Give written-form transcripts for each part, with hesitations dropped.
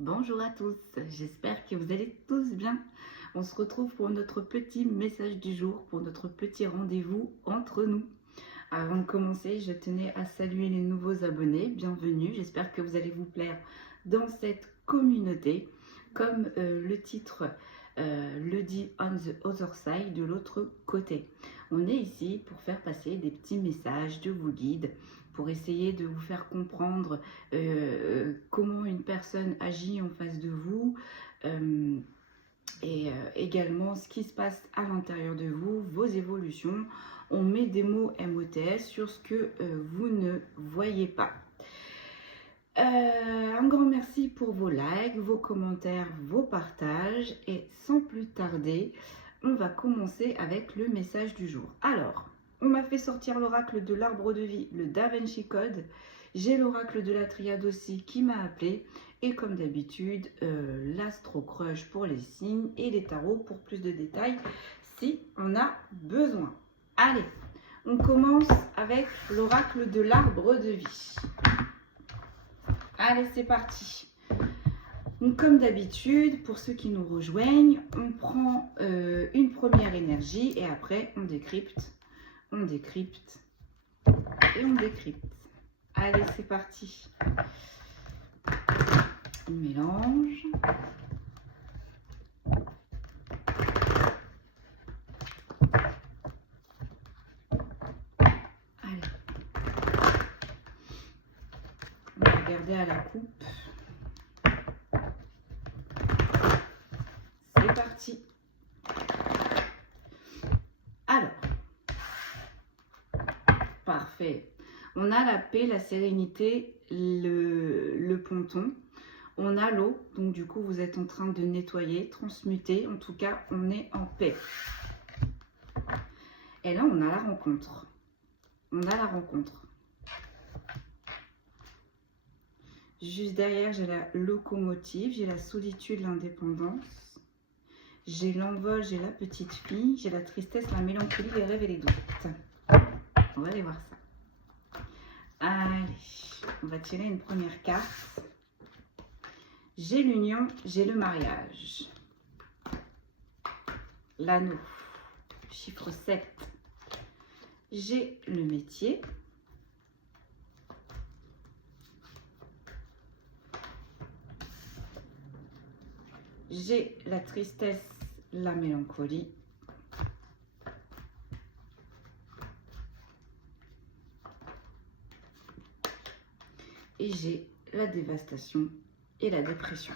Bonjour à tous, j'espère que vous allez tous bien. On se retrouve pour notre petit message du jour, pour notre petit rendez-vous entre nous. Avant de commencer, je tenais à saluer les nouveaux abonnés, bienvenue, j'espère que vous allez vous plaire dans cette communauté. Comme le titre le dit, on the other side, de l'autre côté. On est ici pour faire passer des petits messages, de vous guides, pour essayer de vous faire comprendre comment une personne agit en face de vous et également ce qui se passe à l'intérieur de vous, vos évolutions. On met des mots MOTS sur ce que vous ne voyez pas. Un grand merci pour vos likes, vos commentaires, vos partages. Et sans plus tarder, on va commencer avec le message du jour. Alors, on m'a fait sortir l'oracle de l'arbre de vie, le Da Vinci Code. J'ai l'oracle de la triade aussi qui m'a appelé. Et comme d'habitude, l'Astro Crush pour les signes et les tarots pour plus de détails si on a besoin. Allez, on commence avec l'oracle de l'arbre de vie. Allez, c'est parti. Donc, comme d'habitude, pour ceux qui nous rejoignent, on prend une première énergie et après on décrypte et on décrypte. Allez, c'est parti. On mélange. Allez. On va regarder à la coupe. C'est parti. Alors, parfait. On a la paix, la sérénité, le ponton. On a l'eau, donc du coup vous êtes en train de nettoyer, transmuter. En tout cas, on est en paix. Et là, on a la rencontre. Juste derrière, j'ai la locomotive, j'ai la solitude, l'indépendance. J'ai l'envol, j'ai la petite fille, j'ai la tristesse, la mélancolie, les rêves et les doutes. On va aller voir ça. Allez, on va tirer une première carte. J'ai l'union, j'ai le mariage. L'anneau, chiffre 7. J'ai le métier. J'ai la tristesse, la mélancolie. Et j'ai la dévastation et la dépression.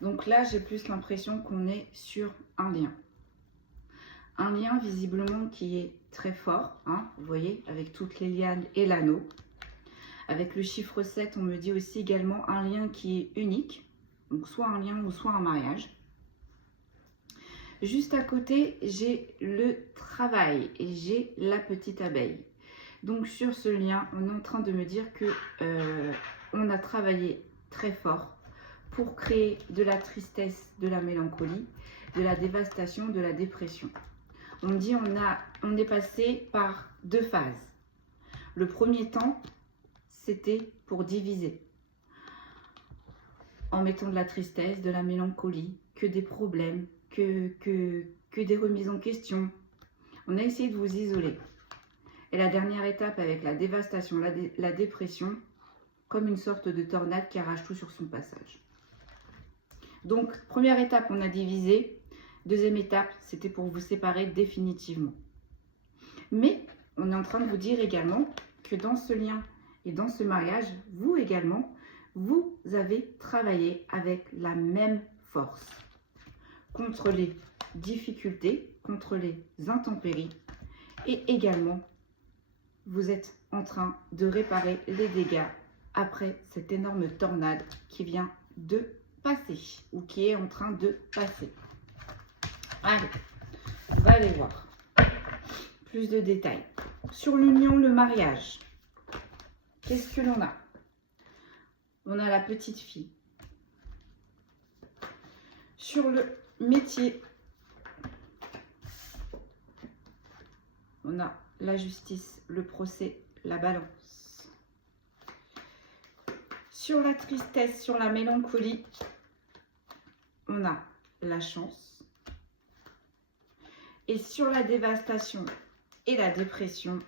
Donc là, j'ai plus l'impression qu'on est sur un lien. Un lien visiblement qui est très fort, hein, vous voyez, avec toutes les lianes et l'anneau. Avec le chiffre 7, on me dit aussi également un lien qui est unique. Donc soit un lien ou soit un mariage. Juste à côté, j'ai le travail et j'ai la petite abeille. Donc sur ce lien, on est en train de me dire que on a travaillé très fort pour créer de la tristesse, de la mélancolie, de la dévastation, de la dépression. On me dit on est passé par deux phases. Le premier temps, c'était pour diviser. En mettant de la tristesse, de la mélancolie, que des problèmes, que des remises en question. On a essayé de vous isoler. Et la dernière étape avec la dévastation, la dépression, comme une sorte de tornade qui arrache tout sur son passage. Donc, première étape, on a divisé. Deuxième étape, c'était pour vous séparer définitivement. Mais on est en train de vous dire également que dans ce lien et dans ce mariage, vous également, vous avez travaillé avec la même force contre les difficultés, contre les intempéries et également vous êtes en train de réparer les dégâts après cette énorme tornade qui vient de passer ou qui est en train de passer. Allez, on va aller voir plus de détails. Sur l'union, le mariage, qu'est-ce que l'on a? On a la petite fille. Sur le métier, on a la justice, le procès, la balance. Sur la tristesse, sur la mélancolie, on a la chance. Et sur la dévastation et la dépression,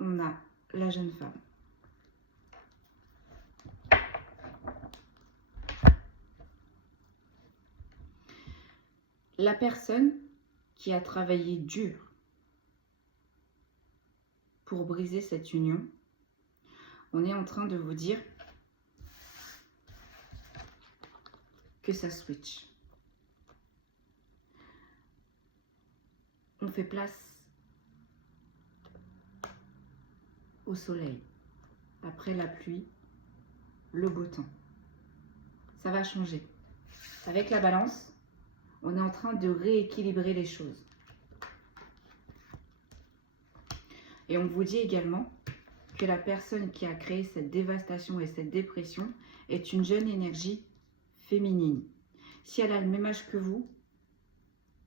on a la jeune femme. La personne qui a travaillé dur pour briser cette union, on est en train de vous dire que ça switch. On fait place au soleil. Après la pluie, le beau temps. Ça va changer. Avec la balance, on est en train de rééquilibrer les choses. Et on vous dit également que la personne qui a créé cette dévastation et cette dépression est une jeune énergie féminine. Si elle a le même âge que vous,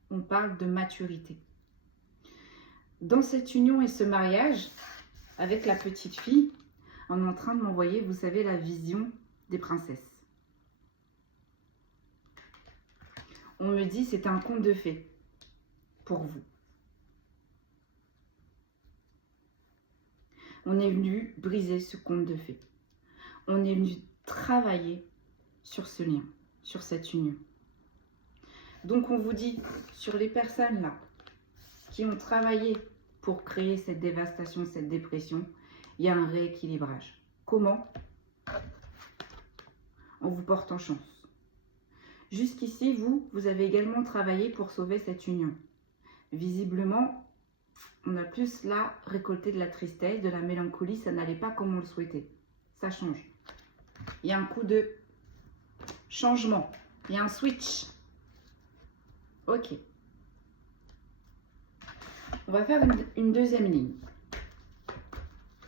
on parle de maturité. Dans cette union et ce mariage, avec la petite fille, on est en train de m'envoyer, vous savez, la vision des princesses. On me dit c'est un conte de fées pour vous. On est venu briser ce conte de fées. On est venu travailler sur ce lien, sur cette union. Donc on vous dit, sur les personnes là, qui ont travaillé pour créer cette dévastation, cette dépression, il y a un rééquilibrage. Comment? En vous portant chance. Jusqu'ici, vous avez également travaillé pour sauver cette union. Visiblement, on a plus là récolté de la tristesse, de la mélancolie, ça n'allait pas comme on le souhaitait. Ça change. Il y a un coup de changement. Il y a un switch. Ok. On va faire une deuxième ligne.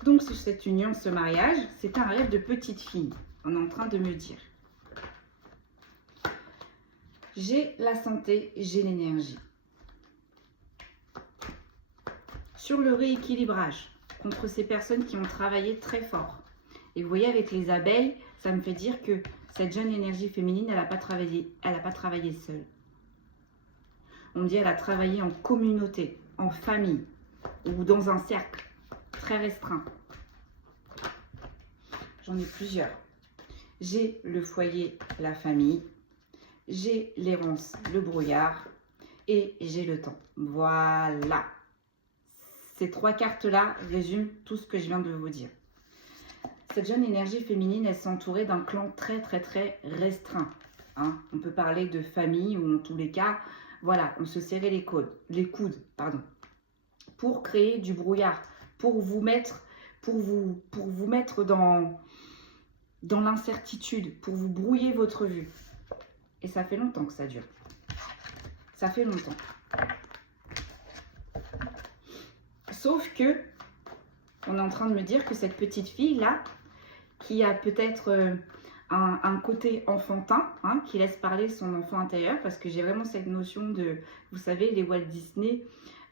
Donc, sur cette union, ce mariage, c'est un rêve de petite fille. On est en train de me dire. J'ai la santé, j'ai l'énergie. Sur le rééquilibrage, contre ces personnes qui ont travaillé très fort. Et vous voyez, avec les abeilles, ça me fait dire que cette jeune énergie féminine, elle n'a pas travaillé seule. On dit qu'elle a travaillé en communauté, en famille, ou dans un cercle très restreint. J'en ai plusieurs. J'ai le foyer, la famille. J'ai l'errance, le brouillard. Et j'ai le temps. Voilà. Ces trois cartes-là résument tout ce que je viens de vous dire. Cette jeune énergie féminine, elle s'est entourée d'un clan très restreint. Hein. On peut parler de famille ou en tous les cas, voilà, on se serrait les coudes, pour créer du brouillard, pour vous mettre dans l'incertitude, pour vous brouiller votre vue. Et ça fait longtemps que ça dure. Ça fait longtemps. Sauf que, on est en train de me dire que cette petite fille-là, qui a peut-être un côté enfantin, hein, qui laisse parler son enfant intérieur, parce que j'ai vraiment cette notion de, vous savez, les Walt Disney,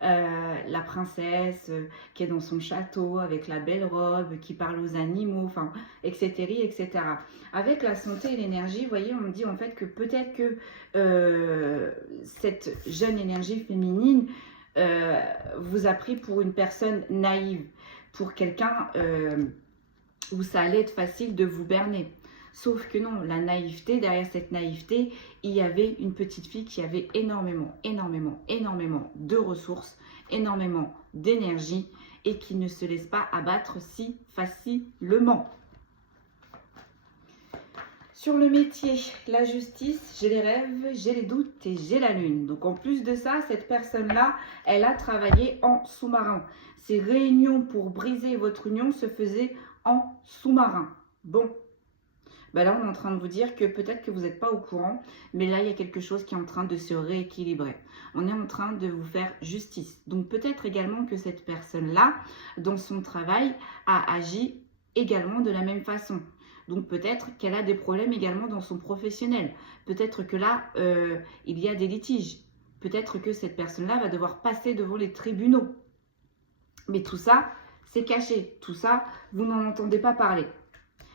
la princesse qui est dans son château avec la belle robe, qui parle aux animaux, enfin, etc., etc. Avec la santé et l'énergie, vous voyez, on me dit en fait que peut-être que cette jeune énergie féminine vous a pris pour une personne naïve, pour quelqu'un où ça allait être facile de vous berner. Sauf que non, la naïveté, derrière cette naïveté, il y avait une petite fille qui avait énormément de ressources, énormément d'énergie et qui ne se laisse pas abattre si facilement. Sur le métier, la justice, j'ai les rêves, j'ai les doutes et j'ai la lune. Donc en plus de ça, cette personne-là, elle a travaillé en sous-marin. Ces réunions pour briser votre union se faisaient en sous-marin. Bon. Ben là, on est en train de vous dire que peut-être que vous n'êtes pas au courant, mais là, il y a quelque chose qui est en train de se rééquilibrer. On est en train de vous faire justice. Donc peut-être également que cette personne-là, dans son travail, a agi également de la même façon. Donc peut-être qu'elle a des problèmes également dans son professionnel. Peut-être que là, il y a des litiges. Peut-être que cette personne-là va devoir passer devant les tribunaux. Mais tout ça, c'est caché. Tout ça, vous n'en entendez pas parler.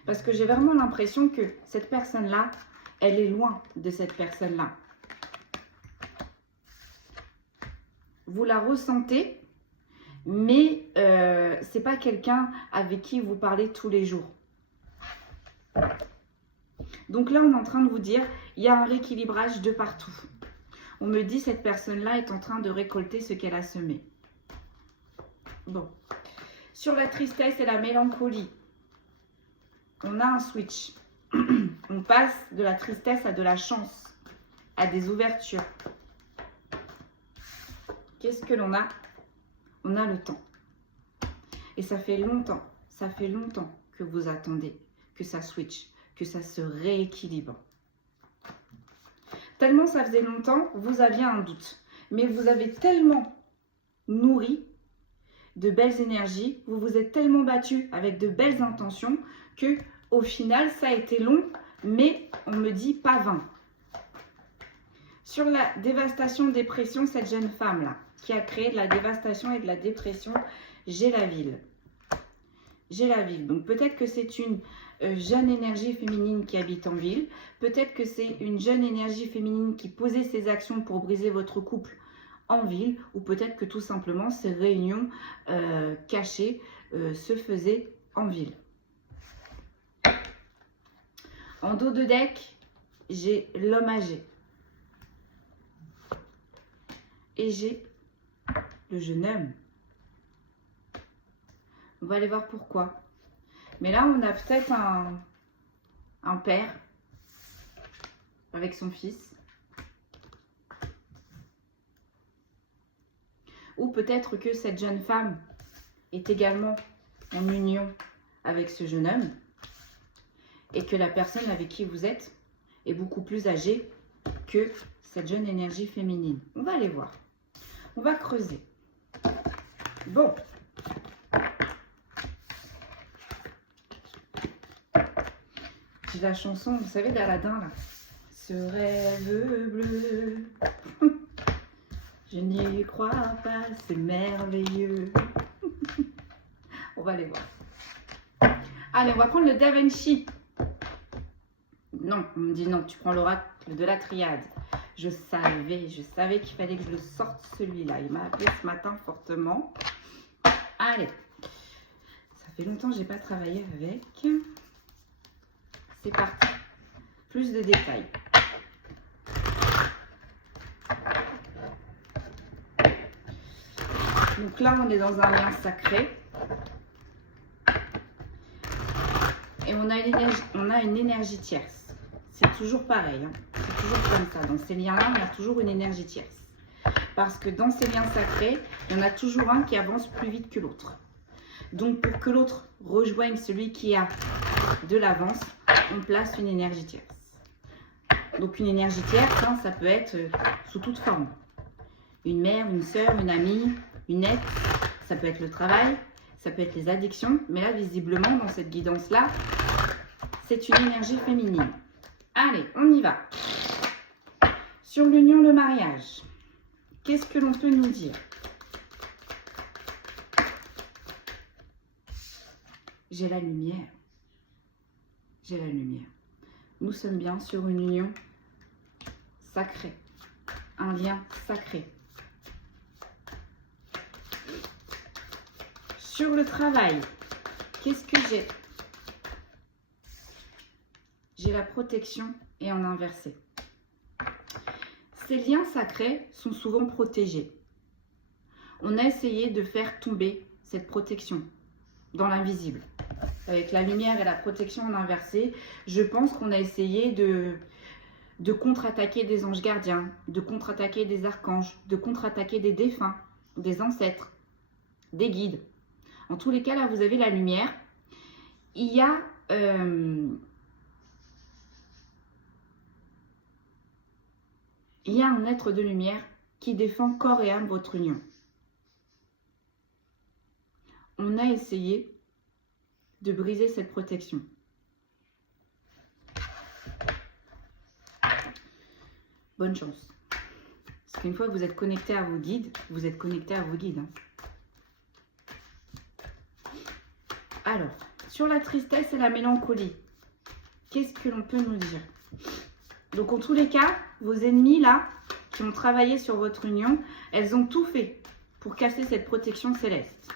Parce que j'ai vraiment l'impression que cette personne-là, elle est loin de cette personne-là. Vous la ressentez, mais ce n'est pas quelqu'un avec qui vous parlez tous les jours. Donc là, on est en train de vous dire, il y a un rééquilibrage de partout. On me dit, cette personne-là est en train de récolter ce qu'elle a semé. Bon. Sur la tristesse et la mélancolie, on a un switch. On passe de la tristesse à de la chance, à des ouvertures. Qu'est-ce que l'on a? On a le temps. Et ça fait longtemps que vous attendez que ça switch, que ça se rééquilibre. Tellement ça faisait longtemps, vous aviez un doute. Mais vous avez tellement nourri de belles énergies, vous vous êtes tellement battu avec de belles intentions que au final, ça a été long, mais on me dit pas vain. Sur la dévastation, dépression, cette jeune femme-là, qui a créé de la dévastation et de la dépression, j'ai la ville. J'ai la ville. Donc peut-être que c'est une jeune énergie féminine qui habite en ville. Peut-être que c'est une jeune énergie féminine qui posait ses actions pour briser votre couple en ville. Ou peut-être que tout simplement ces réunions cachées se faisaient en ville. En dos de deck, j'ai l'homme âgé. Et j'ai le jeune homme. On va aller voir pourquoi. Mais là, on a peut-être un père avec son fils. Ou peut-être que cette jeune femme est également en union avec ce jeune homme. Et que la personne avec qui vous êtes est beaucoup plus âgée que cette jeune énergie féminine. On va aller voir. On va creuser. Bon. J'ai la chanson, vous savez, d'Aladin, là. Ce rêve bleu, je n'y crois pas, c'est merveilleux. On va aller voir. Allez, on va prendre le Da Vinci. Non, on me dit non, tu prends l'oracle de la triade. Je savais qu'il fallait que je le sorte celui-là. Il m'a appelé ce matin fortement. Allez, ça fait longtemps que je n'ai pas travaillé avec. C'est parti. Plus de détails. Donc là, on est dans un lien sacré. Et on a une énergie tierce. C'est toujours pareil. Hein. C'est toujours comme ça. Dans ces liens-là, on a toujours une énergie tierce. Parce que dans ces liens sacrés, il y en a toujours un qui avance plus vite que l'autre. Donc, pour que l'autre rejoigne celui qui a de l'avance, on place une énergie tierce. Donc, une énergie tierce, hein, ça peut être sous toute forme. Une mère, une sœur, une amie, une aide. Ça peut être le travail, ça peut être les addictions. Mais là, visiblement, dans cette guidance-là, c'est une énergie féminine. Allez, on y va. Sur l'union, le mariage, qu'est-ce que l'on peut nous dire? J'ai la lumière. J'ai la lumière. Nous sommes bien sur une union sacrée. Un lien sacré. Sur le travail, qu'est-ce que j'ai? J'ai la protection et en inversé. Ces liens sacrés sont souvent protégés. On a essayé de faire tomber cette protection dans l'invisible. Avec la lumière et la protection en inversé, je pense qu'on a essayé de contre-attaquer des anges gardiens, de contre-attaquer des archanges, de contre-attaquer des défunts, des ancêtres, des guides. En tous les cas, là, vous avez la lumière. Il y a un être de lumière qui défend corps et âme votre union. On a essayé de briser cette protection. Bonne chance. Parce qu'une fois que vous êtes connecté à vos guides, vous êtes connecté à vos guides. Hein. Alors, sur la tristesse et la mélancolie, qu'est-ce que l'on peut nous dire? Donc, en tous les cas, vos ennemis, là, qui ont travaillé sur votre union, elles ont tout fait pour casser cette protection céleste.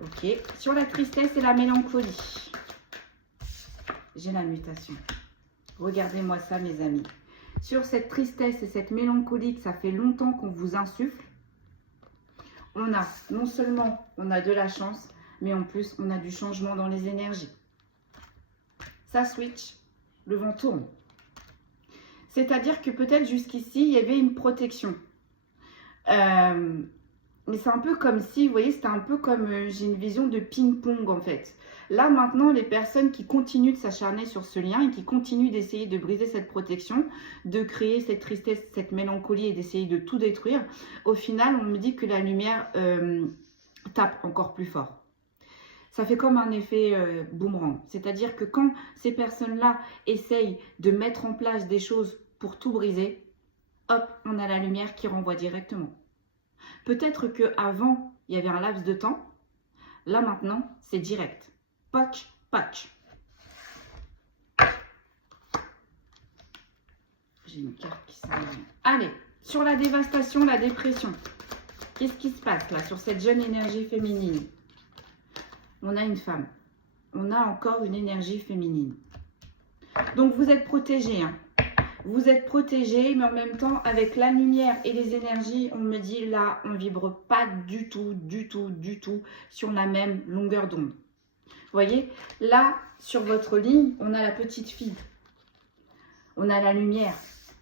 Ok. Sur la tristesse et la mélancolie, j'ai la mutation. Regardez-moi ça, mes amis. Sur cette tristesse et cette mélancolie que ça fait longtemps qu'on vous insuffle, on a, non seulement on a de la chance, mais en plus on a du changement dans les énergies. Ça switch, le vent tourne. C'est-à-dire que peut-être jusqu'ici, il y avait une protection. Mais c'est un peu comme si, vous voyez, c'était un peu comme, j'ai une vision de ping-pong en fait. Là maintenant, les personnes qui continuent de s'acharner sur ce lien et qui continuent d'essayer de briser cette protection, de créer cette tristesse, cette mélancolie et d'essayer de tout détruire, au final, on me dit que la lumière tape encore plus fort. Ça fait comme un effet boomerang. C'est-à-dire que quand ces personnes-là essayent de mettre en place des choses pour tout briser, hop, on a la lumière qui renvoie directement. Peut-être qu'avant, il y avait un laps de temps. Là, maintenant, c'est direct. Pac, pac. J'ai une carte qui s'en vient. Allez, sur la dévastation, la dépression. Qu'est-ce qui se passe là, sur cette jeune énergie féminine? On a une femme. On a encore une énergie féminine. Donc, vous êtes protégés, hein. Vous êtes protégés, mais en même temps, avec la lumière et les énergies, on me dit là, on ne vibre pas du tout sur la même longueur d'onde. Vous voyez, là, sur votre ligne, on a la petite fille. On a la lumière,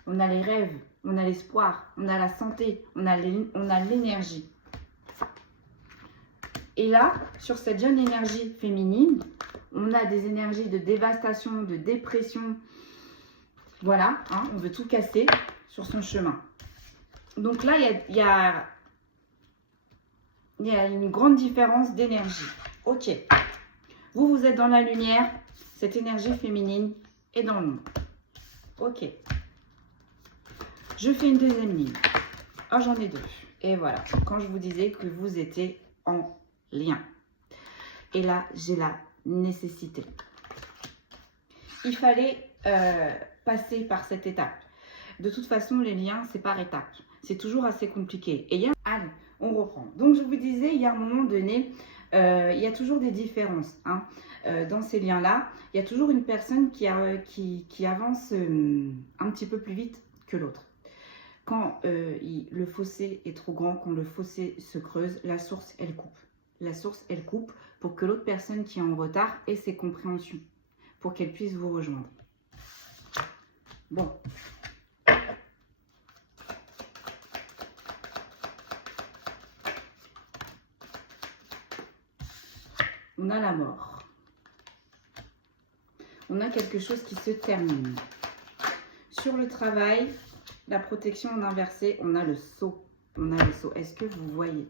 on a les rêves, on a l'espoir, on a la santé, on a l'énergie. Et là, sur cette jeune énergie féminine, on a des énergies de dévastation, de dépression. Voilà, hein, on veut tout casser sur son chemin. Donc là, il y a une grande différence d'énergie. Ok. Vous êtes dans la lumière. Cette énergie féminine est dans l'ombre. Ok. Je fais une deuxième ligne. Oh, j'en ai deux. Et voilà. Quand je vous disais que vous étiez en lien. Et là, j'ai la nécessité. Il fallait passer par cette étape. De toute façon, les liens, c'est par étapes. C'est toujours assez compliqué. Et allez, on reprend. Donc, je vous disais, il y a un moment donné, il y a toujours des différences. Hein. Dans ces liens-là, il y a toujours une personne qui avance un petit peu plus vite que l'autre. Quand le fossé est trop grand, quand le fossé se creuse, la source, elle coupe. La source, elle coupe pour que l'autre personne qui est en retard ait ses compréhensions, pour qu'elle puisse vous rejoindre. Bon. On a la mort. On a quelque chose qui se termine. Sur le travail, la protection en inversé, on a le sceau. On a le sceau. Est-ce que vous voyez?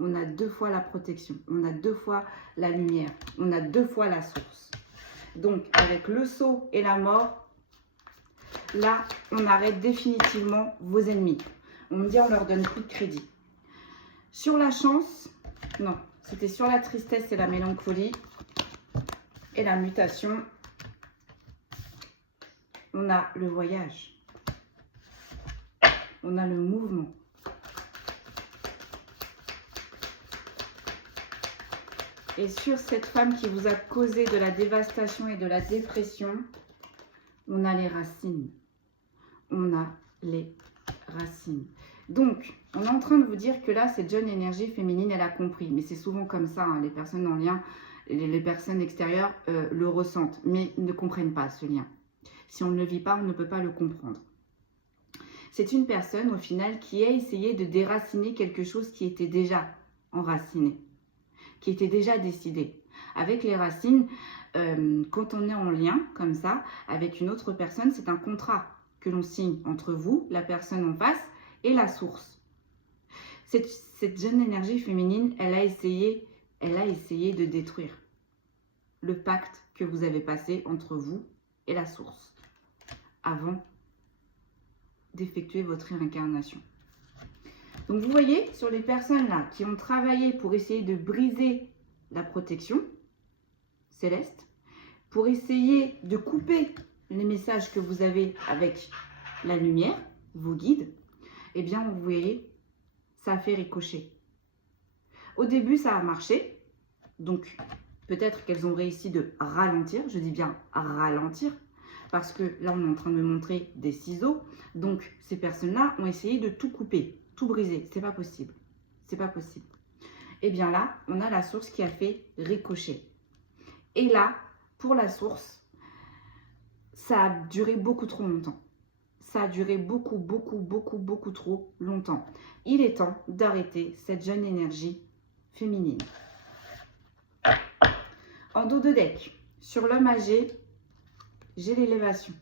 On a deux fois la protection. On a deux fois la lumière. On a deux fois la source. Donc, avec le sceau et la mort, là, on arrête définitivement vos ennemis. On me dit, on leur donne plus de crédit. Sur la chance, non. C'était sur la tristesse et la mélancolie. Et la mutation, on a le voyage. On a le mouvement. Et sur cette femme qui vous a causé de la dévastation et de la dépression, on a les racines. On a les racines. Donc, on est en train de vous dire que là, cette jeune énergie féminine, elle a compris. Mais c'est souvent comme ça, hein, les personnes en lien, les personnes extérieures le ressentent, mais ne comprennent pas ce lien. Si on ne le vit pas, on ne peut pas le comprendre. C'est une personne, au final, qui a essayé de déraciner quelque chose qui était déjà enraciné, qui était déjà décidé. Avec les racines, quand on est en lien, comme ça, avec une autre personne, c'est un contrat que l'on signe entre vous, la personne en face, et la source. Cette jeune énergie féminine, elle a essayé de détruire le pacte que vous avez passé entre vous et la source, avant d'effectuer votre réincarnation. Donc vous voyez, sur les personnes là qui ont travaillé pour essayer de briser la protection céleste, pour essayer de couper les messages que vous avez avec la lumière, vos guides, eh bien vous voyez, ça a fait ricocher. Au début, ça a marché, donc peut-être qu'elles ont réussi de ralentir, je dis bien ralentir, parce que là, on est en train de me montrer des ciseaux, donc ces personnes-là ont essayé de tout couper, tout briser, c'est pas possible, c'est pas possible. Et bien là, on a la source qui a fait ricocher. Et là, pour la source, ça a duré beaucoup trop longtemps. Ça a duré beaucoup trop longtemps. Il est temps d'arrêter cette jeune énergie féminine. En dos de deck, sur l'homme âgé, j'ai l'élévation.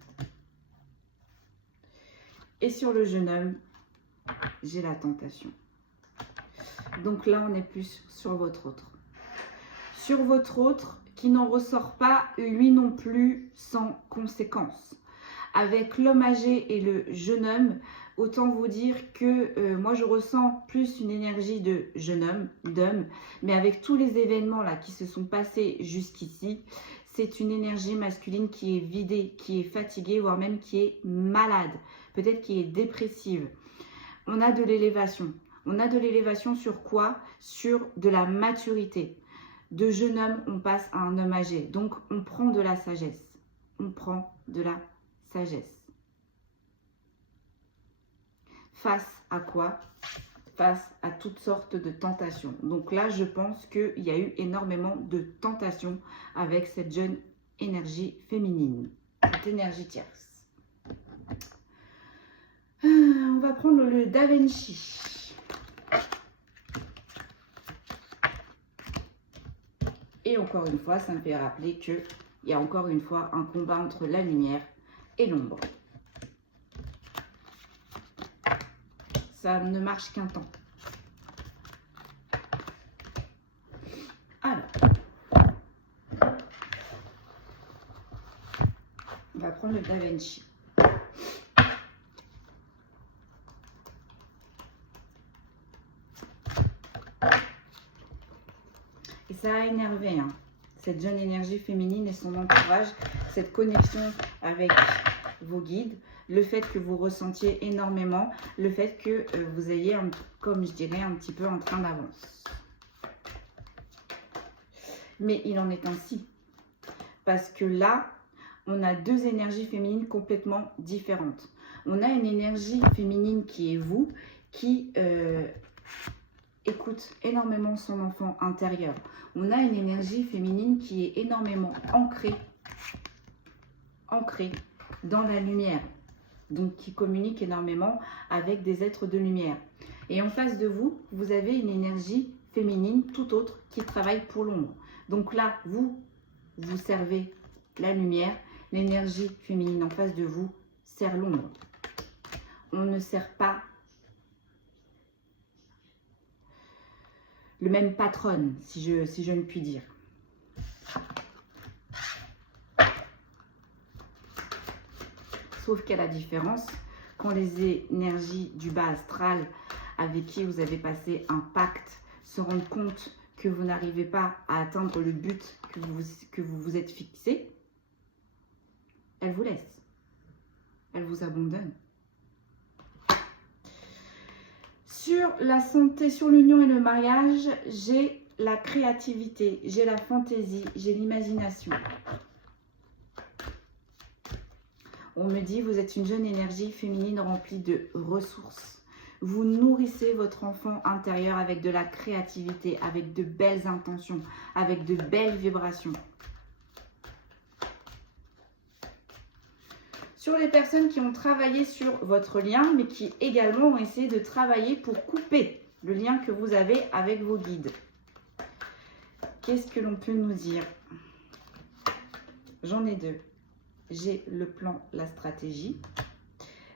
Et sur le jeune homme, j'ai la tentation. Donc là, on est plus sur votre autre. Sur votre autre qui n'en ressort pas, lui non plus, sans conséquence. Avec l'homme âgé et le jeune homme, autant vous dire que moi je ressens plus une énergie de jeune homme, d'homme, mais avec tous les événements là qui se sont passés jusqu'ici, c'est une énergie masculine qui est vidée, qui est fatiguée, voire même qui est malade, peut-être qui est dépressive. On a de l'élévation. On a de l'élévation sur quoi? Sur de la maturité. De jeune homme, on passe à un homme âgé. Donc on prend de la sagesse. On prend de la sagesse. Face à quoi? Face à toutes sortes de tentations. Donc là, je pense qu'il y a eu énormément de tentations avec cette jeune énergie féminine, cette énergie tierce. On va prendre le Da Vinci. Et encore une fois, ça me fait rappeler qu'il y a encore une fois un combat entre la lumière et l'ombre. Ça ne marche qu'un temps. Alors, on va prendre le Da Vinci. Et ça a énervé, hein, cette jeune énergie féminine et son entourage, cette connexion avec vos guides, le fait que vous ressentiez énormément, le fait que vous ayez, comme je dirais, un petit peu en train d'avance. Mais il en est ainsi. Parce que là, on a deux énergies féminines complètement différentes. On a une énergie féminine qui est vous, qui écoute énormément son enfant intérieur. On a une énergie féminine qui est énormément ancrée dans la lumière. Donc qui communique énormément avec des êtres de lumière. Et en face de vous, vous avez une énergie féminine tout autre qui travaille pour l'ombre. Donc là, vous servez la lumière, l'énergie féminine en face de vous sert l'ombre. On ne sert pas le même patron, si je ne puis dire. Sauf qu'à la différence, quand les énergies du bas astral avec qui vous avez passé un pacte se rendent compte que vous n'arrivez pas à atteindre le but que vous vous êtes fixé, elles vous laissent. Elles vous abandonnent. Sur la santé, sur l'union et le mariage, j'ai la créativité, j'ai la fantaisie, j'ai l'imagination. On me dit, vous êtes une jeune énergie féminine remplie de ressources. Vous nourrissez votre enfant intérieur avec de la créativité, avec de belles intentions, avec de belles vibrations. Sur les personnes qui ont travaillé sur votre lien, mais qui également ont essayé de travailler pour couper le lien que vous avez avec vos guides. Qu'est-ce que l'on peut nous dire? J'en ai deux. J'ai le plan, la stratégie,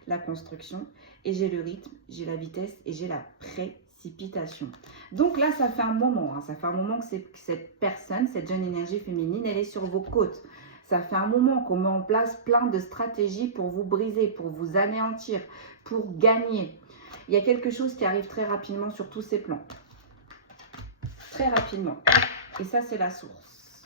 la construction, et j'ai le rythme, j'ai la vitesse et j'ai la précipitation. Donc là, ça fait un moment, ça fait un moment que cette personne, cette jeune énergie féminine, elle est sur vos côtes. Ça fait un moment qu'on met en place plein de stratégies pour vous briser, pour vous anéantir, pour gagner. Il y a quelque chose qui arrive très rapidement sur tous ces plans. Très rapidement. Et ça, c'est la source.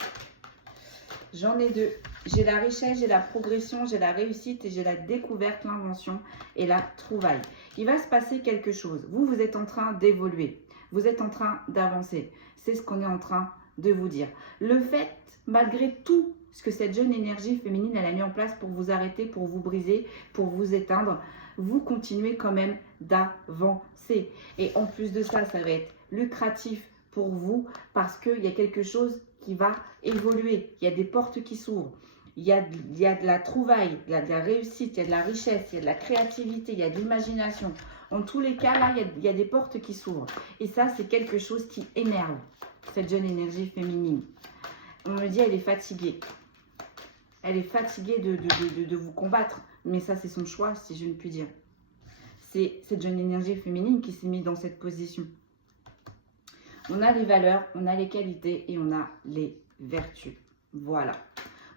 J'en ai deux. J'ai la richesse, j'ai la progression, j'ai la réussite et j'ai la découverte, l'invention et la trouvaille. Il va se passer quelque chose. Vous, vous êtes en train d'évoluer. Vous êtes en train d'avancer. C'est ce qu'on est en train de vous dire. Le fait, malgré tout ce que cette jeune énergie féminine, elle a mis en place pour vous arrêter, pour vous briser, pour vous éteindre, vous continuez quand même d'avancer. Et en plus de ça, ça va être lucratif pour vous parce qu'il y a quelque chose qui va évoluer. Il y a des portes qui s'ouvrent. Il y a de la trouvaille, il y a de la réussite, il y a de la richesse, il y a de la créativité, il y a de l'imagination. En tous les cas, là, il y a des portes qui s'ouvrent. Et ça, c'est quelque chose qui énerve cette jeune énergie féminine. On me dit, elle est fatiguée. Elle est fatiguée de vous combattre. Mais ça, c'est son choix, si je ne puis dire. C'est cette jeune énergie féminine qui s'est mise dans cette position. On a les valeurs, on a les qualités et on a les vertus. Voilà.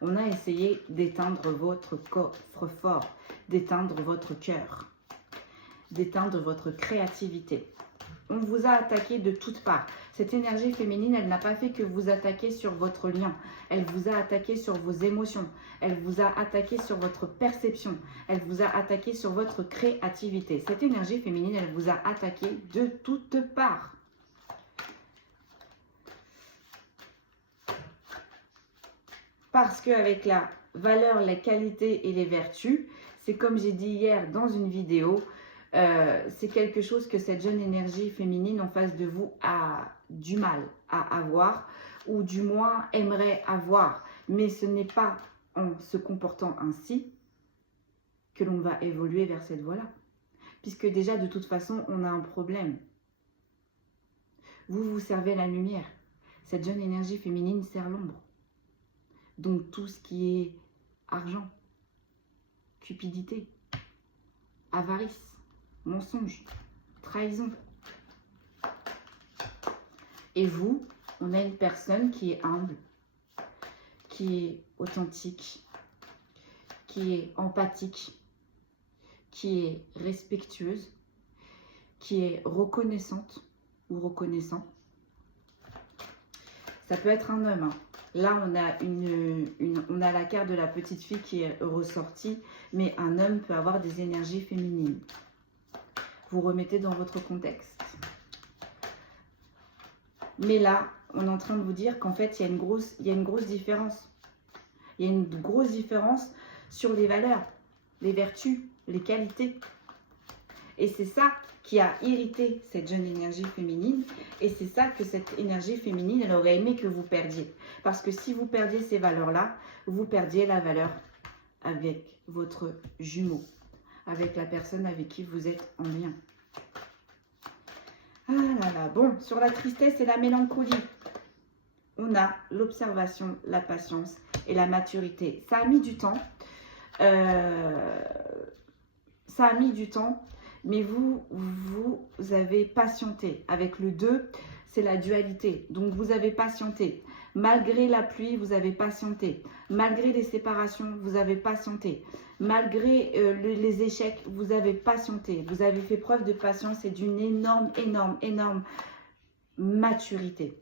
On a essayé d'éteindre votre coffre-fort, d'éteindre votre cœur, d'éteindre votre créativité. On vous a attaqué de toutes parts. Cette énergie féminine, elle n'a pas fait que vous attaquer sur votre lien. Elle vous a attaqué sur vos émotions. Elle vous a attaqué sur votre perception. Elle vous a attaqué sur votre créativité. Cette énergie féminine, elle vous a attaqué de toutes parts. Parce qu'avec la valeur, la qualité et les vertus, c'est comme j'ai dit hier dans une vidéo, c'est quelque chose que cette jeune énergie féminine en face de vous a du mal à avoir ou du moins aimerait avoir. Mais ce n'est pas en se comportant ainsi que l'on va évoluer vers cette voie-là. Puisque déjà de toute façon, on a un problème. Vous, vous servez la lumière. Cette jeune énergie féminine sert l'ombre. Donc tout ce qui est argent, cupidité, avarice, mensonge, trahison. Et vous, on a une personne qui est humble, qui est authentique, qui est empathique, qui est respectueuse, qui est reconnaissante ou reconnaissant. Ça peut être un homme, hein. Là, on a la carte de la petite fille qui est ressortie, mais un homme peut avoir des énergies féminines. Vous remettez dans votre contexte. Mais là, on est en train de vous dire qu'en fait, il y a une grosse différence. Il y a une grosse différence sur les valeurs, les vertus, les qualités. Et c'est ça qui a irrité cette jeune énergie féminine. Et c'est ça que cette énergie féminine, elle aurait aimé que vous perdiez. Parce que si vous perdiez ces valeurs-là, vous perdiez la valeur avec votre jumeau, avec la personne avec qui vous êtes en lien. Ah là là, bon, sur la tristesse et la mélancolie, on a l'observation, la patience et la maturité. Ça a mis du temps. Mais vous avez patienté. Avec le 2, c'est la dualité. Donc, vous avez patienté. Malgré la pluie, vous avez patienté. Malgré les séparations, vous avez patienté. Malgré les échecs, vous avez patienté. Vous avez fait preuve de patience et d'une énorme maturité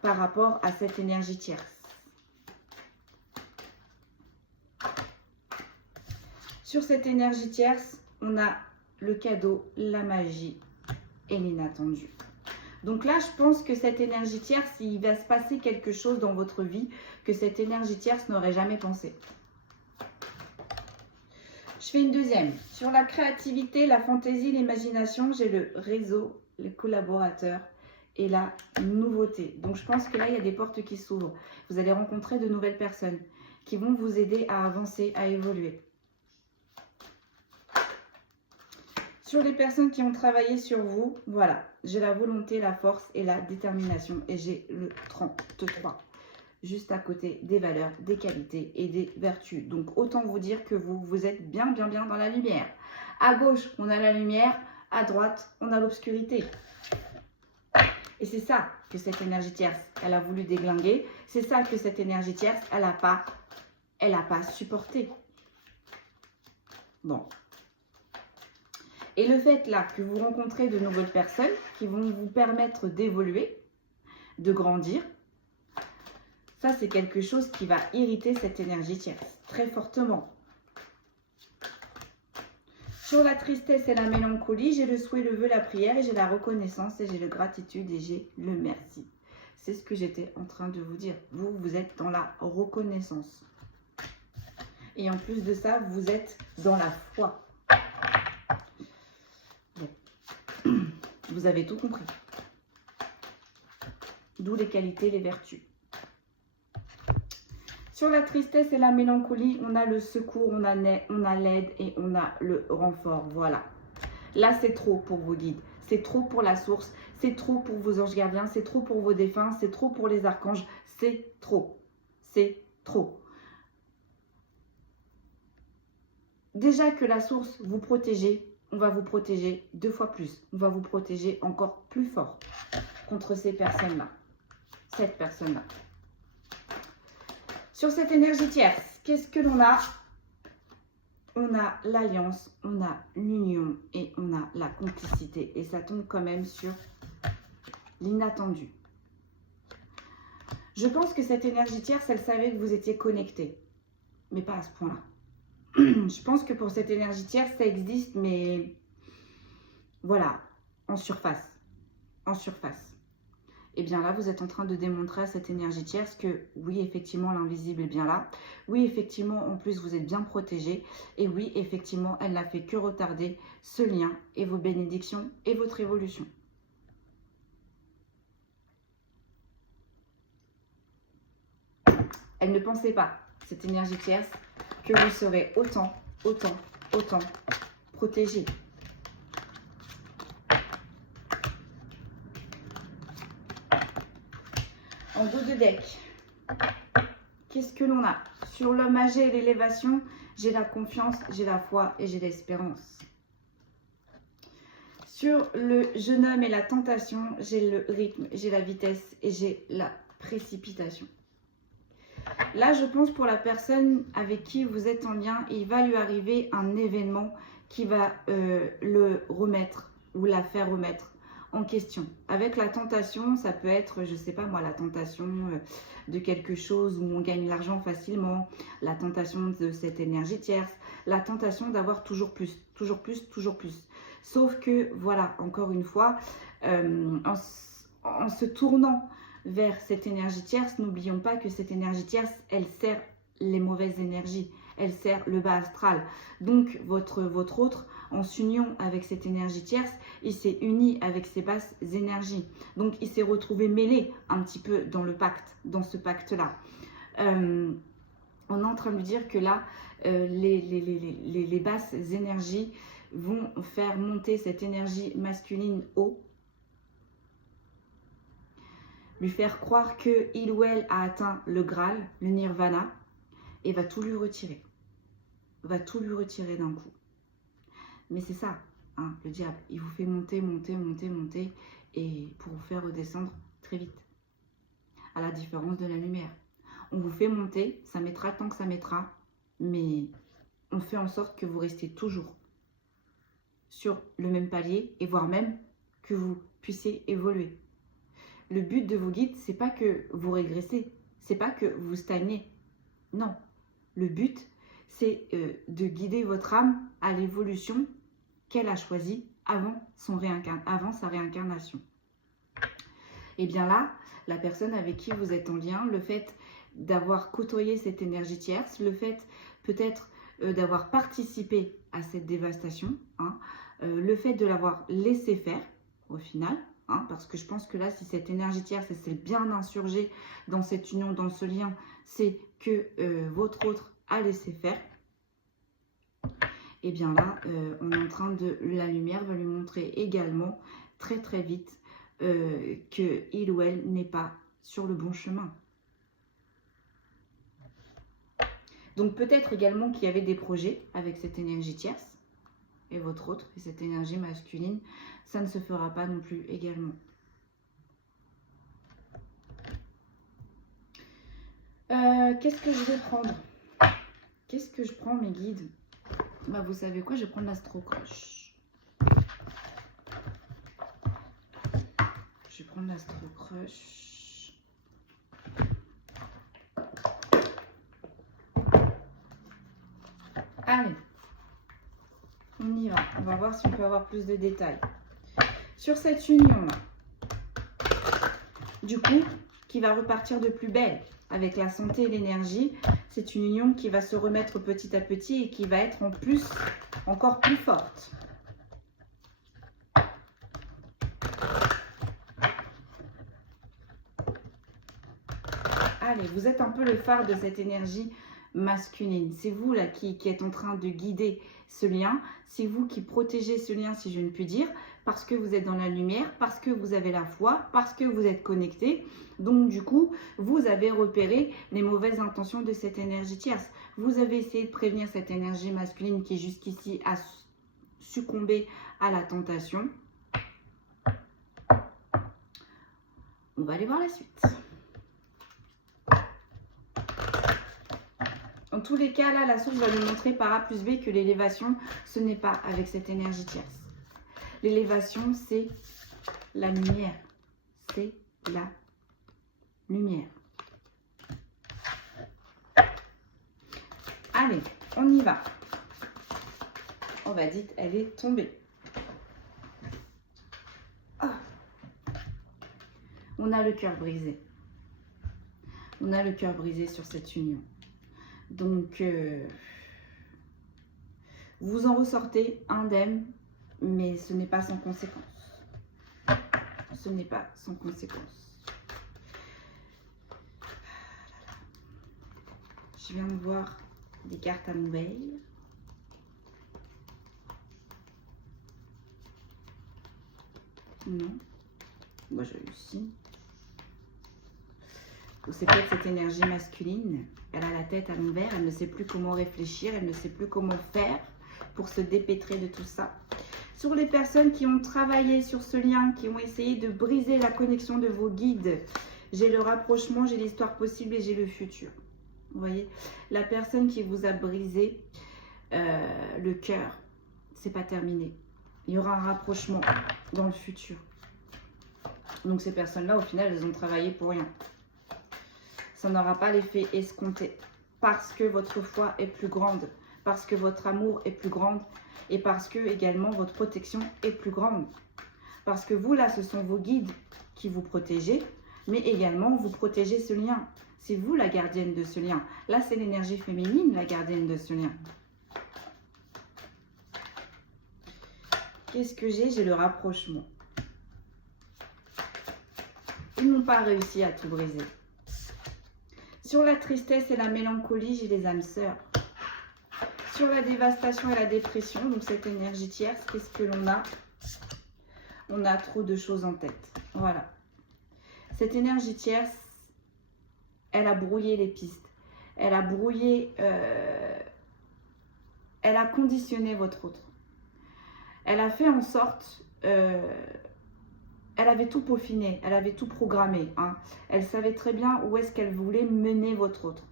par rapport à cette énergie tierce. Sur cette énergie tierce, on a le cadeau, la magie et l'inattendu. Donc là, je pense que cette énergie tierce, il va se passer quelque chose dans votre vie que cette énergie tierce n'aurait jamais pensé. Je fais une deuxième. Sur la créativité, la fantaisie, l'imagination, j'ai le réseau, les collaborateurs et la nouveauté. Donc je pense que là, il y a des portes qui s'ouvrent. Vous allez rencontrer de nouvelles personnes qui vont vous aider à avancer, à évoluer. Sur les personnes qui ont travaillé sur vous, voilà, j'ai la volonté, la force et la détermination. Et j'ai le 33, juste à côté des valeurs, des qualités et des vertus. Donc, autant vous dire que vous êtes bien dans la lumière. À gauche, on a la lumière. À droite, on a l'obscurité. Et c'est ça que cette énergie tierce, elle a voulu déglinguer. C'est ça que cette énergie tierce, elle n'a pas elle n'a pas supporté. Bon. Et le fait là que vous rencontrez de nouvelles personnes qui vont vous permettre d'évoluer, de grandir, ça c'est quelque chose qui va irriter cette énergie tierce très fortement. Sur la tristesse et la mélancolie, j'ai le souhait, le vœu, la prière, et j'ai la reconnaissance, et j'ai la gratitude, et j'ai le merci. C'est ce que j'étais en train de vous dire. Vous, vous êtes dans la reconnaissance. Et en plus de ça, vous êtes dans la foi. Bon. Vous avez tout compris. D'où les qualités, les vertus. Sur la tristesse et la mélancolie, on a le secours, on a l'aide et on a le renfort. Voilà. Là, c'est trop pour vos guides. C'est trop pour la source. C'est trop pour vos anges gardiens. C'est trop pour vos défunts. C'est trop pour les archanges. C'est trop. C'est trop. Déjà que la source vous protégez, on va vous protéger 2 fois plus. On va vous protéger encore plus fort contre ces personnes-là. Cette personne-là. Sur cette énergie tierce, qu'est-ce que l'on a? On a l'alliance, on a l'union et on a la complicité. Et ça tombe quand même sur l'inattendu. Je pense que cette énergie tierce, elle savait que vous étiez connectés. Mais pas à ce point-là. Je pense que pour cette énergie tierce, ça existe, mais voilà, en surface. En surface. Et bien là, vous êtes en train de démontrer à cette énergie tierce que oui, effectivement, l'invisible est bien là. Oui, effectivement, en plus, vous êtes bien protégé. Et oui, effectivement, elle n'a fait que retarder ce lien et vos bénédictions et votre évolution. Elle ne pensait pas, cette énergie tierce, que vous serez autant protégé. En dos de deck, qu'est-ce que l'on a? Sur l'homme âgé et l'élévation, j'ai la confiance, j'ai la foi et j'ai l'espérance. Sur le jeune homme et la tentation, j'ai le rythme, j'ai la vitesse et j'ai la précipitation. Là, je pense pour la personne avec qui vous êtes en lien, il va lui arriver un événement qui va le remettre ou la faire remettre en question. Avec la tentation, ça peut être, je sais pas moi, la tentation de quelque chose où on gagne l'argent facilement, la tentation de cette énergie tierce, la tentation d'avoir toujours plus, toujours plus, toujours plus. Sauf que, voilà, encore une fois, en se tournant vers cette énergie tierce, n'oublions pas que cette énergie tierce, elle sert les mauvaises énergies, elle sert le bas astral. Donc, votre autre, en s'union avec cette énergie tierce, il s'est uni avec ces basses énergies. Donc, il s'est retrouvé mêlé un petit peu dans le pacte, dans ce pacte-là. On est en train de dire que là, les basses énergies vont faire monter cette énergie masculine haut, lui faire croire qu'il ou elle a atteint le Graal, le Nirvana, et va tout lui retirer. Va tout lui retirer d'un coup. Mais c'est ça, hein, le diable. Il vous fait monter, monter, monter, monter, et pour vous faire redescendre très vite. À la différence de la lumière. On vous fait monter, ça mettra tant que ça mettra, mais on fait en sorte que vous restez toujours sur le même palier, et voire même que vous puissiez évoluer. Le but de vos guides, c'est pas que vous régressez, c'est pas que vous stagnez. Non, le but, c'est de guider votre âme à l'évolution qu'elle a choisie avant sa réincarnation. Et bien là, la personne avec qui vous êtes en lien, le fait d'avoir côtoyé cette énergie tierce, le fait peut-être d'avoir participé à cette dévastation, hein, le fait de l'avoir laissé faire au final, hein, parce que je pense que là, si cette énergie tierce s'est bien insurgée dans cette union, dans ce lien, c'est que votre autre a laissé faire. Et bien là, on est en train de... La lumière va lui montrer également, très très vite, qu'il ou elle n'est pas sur le bon chemin. Donc peut-être également qu'il y avait des projets avec cette énergie tierce et votre autre, et cette énergie masculine, ça ne se fera pas non plus également. Qu'est-ce que je vais prendre? Qu'est-ce que je prends, mes guides? Bah, vous savez quoi? Je vais prendre l'astro-croche. Je vais prendre l'astro-croche. Allez, on y va. On va voir si on peut avoir plus de détails. Sur cette union-là, du coup, qui va repartir de plus belle avec la santé et l'énergie, c'est une union qui va se remettre petit à petit et qui va être en plus, encore plus forte. Allez, vous êtes un peu le phare de cette énergie masculine. C'est vous là qui êtes en train de guider ce lien. C'est vous qui protégez ce lien, si je ne puis dire, parce que vous êtes dans la lumière, parce que vous avez la foi, parce que vous êtes connecté. Donc du coup, vous avez repéré les mauvaises intentions de cette énergie tierce. Vous avez essayé de prévenir cette énergie masculine qui jusqu'ici a succombé à la tentation. On va aller voir la suite. En tous les cas, là, la source va nous montrer par A plus B que l'élévation, ce n'est pas avec cette énergie tierce. L'élévation, c'est la lumière. C'est la lumière. Allez, on y va. On va dire, elle est tombée. Oh. On a le cœur brisé. On a le cœur brisé sur cette union. Donc, vous en ressortez indemne, mais ce n'est pas sans conséquence. Ce n'est pas sans conséquence. Je viens de voir des cartes à nouvelles. Non. Moi, j'ai réussi. C'est peut-être cette énergie masculine. Elle a la tête à l'envers, elle ne sait plus comment réfléchir, elle ne sait plus comment faire pour se dépêtrer de tout ça. Sur les personnes qui ont travaillé sur ce lien, qui ont essayé de briser la connexion de vos guides, j'ai le rapprochement, j'ai l'histoire possible et j'ai le futur. Vous voyez, la personne qui vous a brisé le cœur, c'est pas terminé. Il y aura un rapprochement dans le futur. Donc ces personnes-là, au final, elles ont travaillé pour rien. Ça n'aura pas l'effet escompté parce que votre foi est plus grande, parce que votre amour est plus grand et parce que également votre protection est plus grande. Parce que vous, là, ce sont vos guides qui vous protégez, mais également vous protégez ce lien. C'est vous la gardienne de ce lien. Là, c'est l'énergie féminine, la gardienne de ce lien. Qu'est-ce que j'ai? J'ai le rapprochement. Ils n'ont pas réussi à tout briser. Sur la tristesse et la mélancolie, j'ai les âmes sœurs. Sur la dévastation et la dépression, donc cette énergie tierce, qu'est-ce que l'on a? On a trop de choses en tête. Voilà. Cette énergie tierce, elle a brouillé les pistes. Elle a brouillé, elle a conditionné votre autre. Elle a fait en sorte... elle avait tout peaufiné, elle avait tout programmé. Hein. Elle savait très bien où est-ce qu'elle voulait mener votre autre.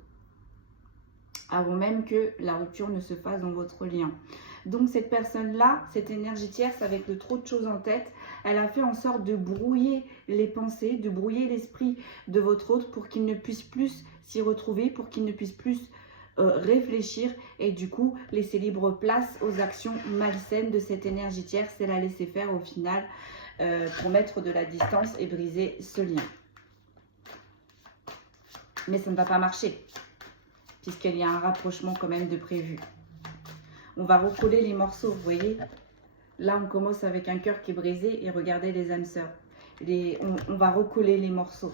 Avant même que la rupture ne se fasse dans votre lien. Donc cette personne-là, cette énergie tierce avec de trop de choses en tête, elle a fait en sorte de brouiller les pensées, de brouiller l'esprit de votre autre pour qu'il ne puisse plus s'y retrouver, pour qu'il ne puisse plus réfléchir et du coup laisser libre place aux actions malsaines de cette énergie tierce et la laisser faire au final. Pour mettre de la distance et briser ce lien. Mais ça ne va pas marcher, puisqu'il y a un rapprochement quand même de prévu. On va recoller les morceaux, vous voyez. Là, on commence avec un cœur qui est brisé et regardez les âmes sœurs. On va recoller les morceaux.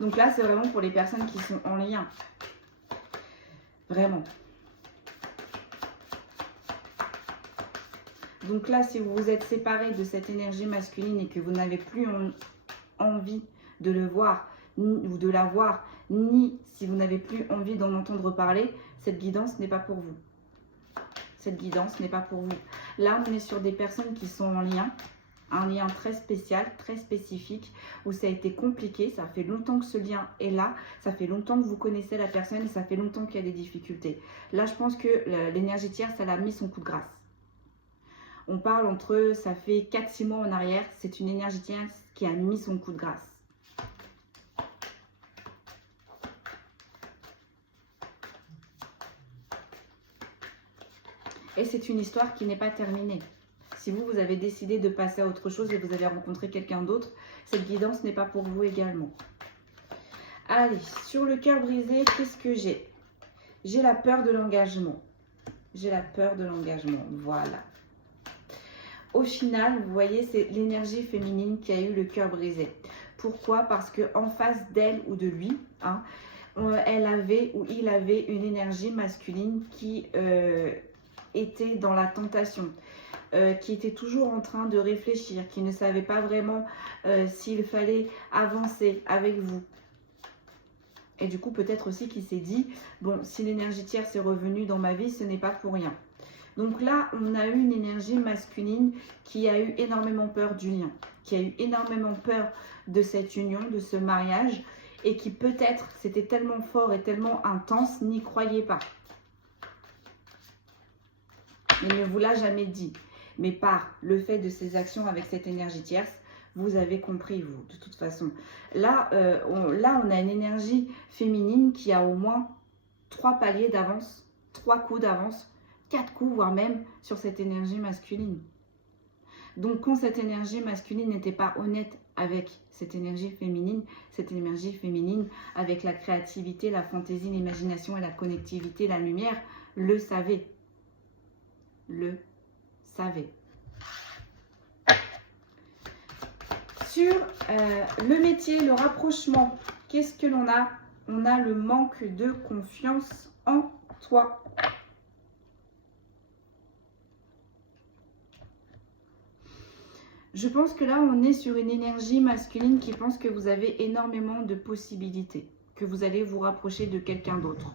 Donc là, c'est vraiment pour les personnes qui sont en lien. Vraiment. Donc là, si vous vous êtes séparé de cette énergie masculine et que vous n'avez plus envie de le voir ou de la voir, ni si vous n'avez plus envie d'en entendre parler, cette guidance n'est pas pour vous. Cette guidance n'est pas pour vous. Là, on est sur des personnes qui sont en lien un lien très spécial, très spécifique, où ça a été compliqué, ça fait longtemps que ce lien est là, ça fait longtemps que vous connaissez la personne et ça fait longtemps qu'il y a des difficultés. Là, je pense que l'énergie tierce, elle a mis son coup de grâce. On parle entre, ça fait 4-6 mois en arrière, c'est une énergie tierce qui a mis son coup de grâce. Et c'est une histoire qui n'est pas terminée. Si vous avez décidé de passer à autre chose et vous avez rencontré quelqu'un d'autre, cette guidance n'est pas pour vous également. Allez, sur le cœur brisé, qu'est-ce que j'ai? J'ai la peur de l'engagement. J'ai la peur de l'engagement, voilà. Au final, vous voyez, c'est l'énergie féminine qui a eu le cœur brisé. Pourquoi? Parce qu'en face d'elle ou de lui, hein, elle avait ou il avait une énergie masculine qui était dans la tentation, qui était toujours en train de réfléchir, qui ne savait pas vraiment s'il fallait avancer avec vous. Et du coup, peut-être aussi qu'il s'est dit, bon, si l'énergie tierce est revenue dans ma vie, ce n'est pas pour rien. Donc là, on a eu une énergie masculine qui a eu énormément peur du lien, qui a eu énormément peur de cette union, de ce mariage, et qui peut-être, c'était tellement fort et tellement intense, n'y croyait pas. Il ne vous l'a jamais dit. Mais par le fait de ces actions avec cette énergie tierce, vous avez compris, vous, de toute façon. Là, on a une énergie féminine qui a au moins 3 paliers d'avance, 3 coups d'avance, 4 coups, voire même sur cette énergie masculine. Donc, quand cette énergie masculine n'était pas honnête avec cette énergie féminine avec la créativité, la fantaisie, l'imagination et la connectivité, la lumière, le savait. Le savait. Sur le métier, le rapprochement, qu'est-ce que l'on a? On a le manque de confiance en toi. Je pense que là, on est sur une énergie masculine qui pense que vous avez énormément de possibilités, que vous allez vous rapprocher de quelqu'un d'autre.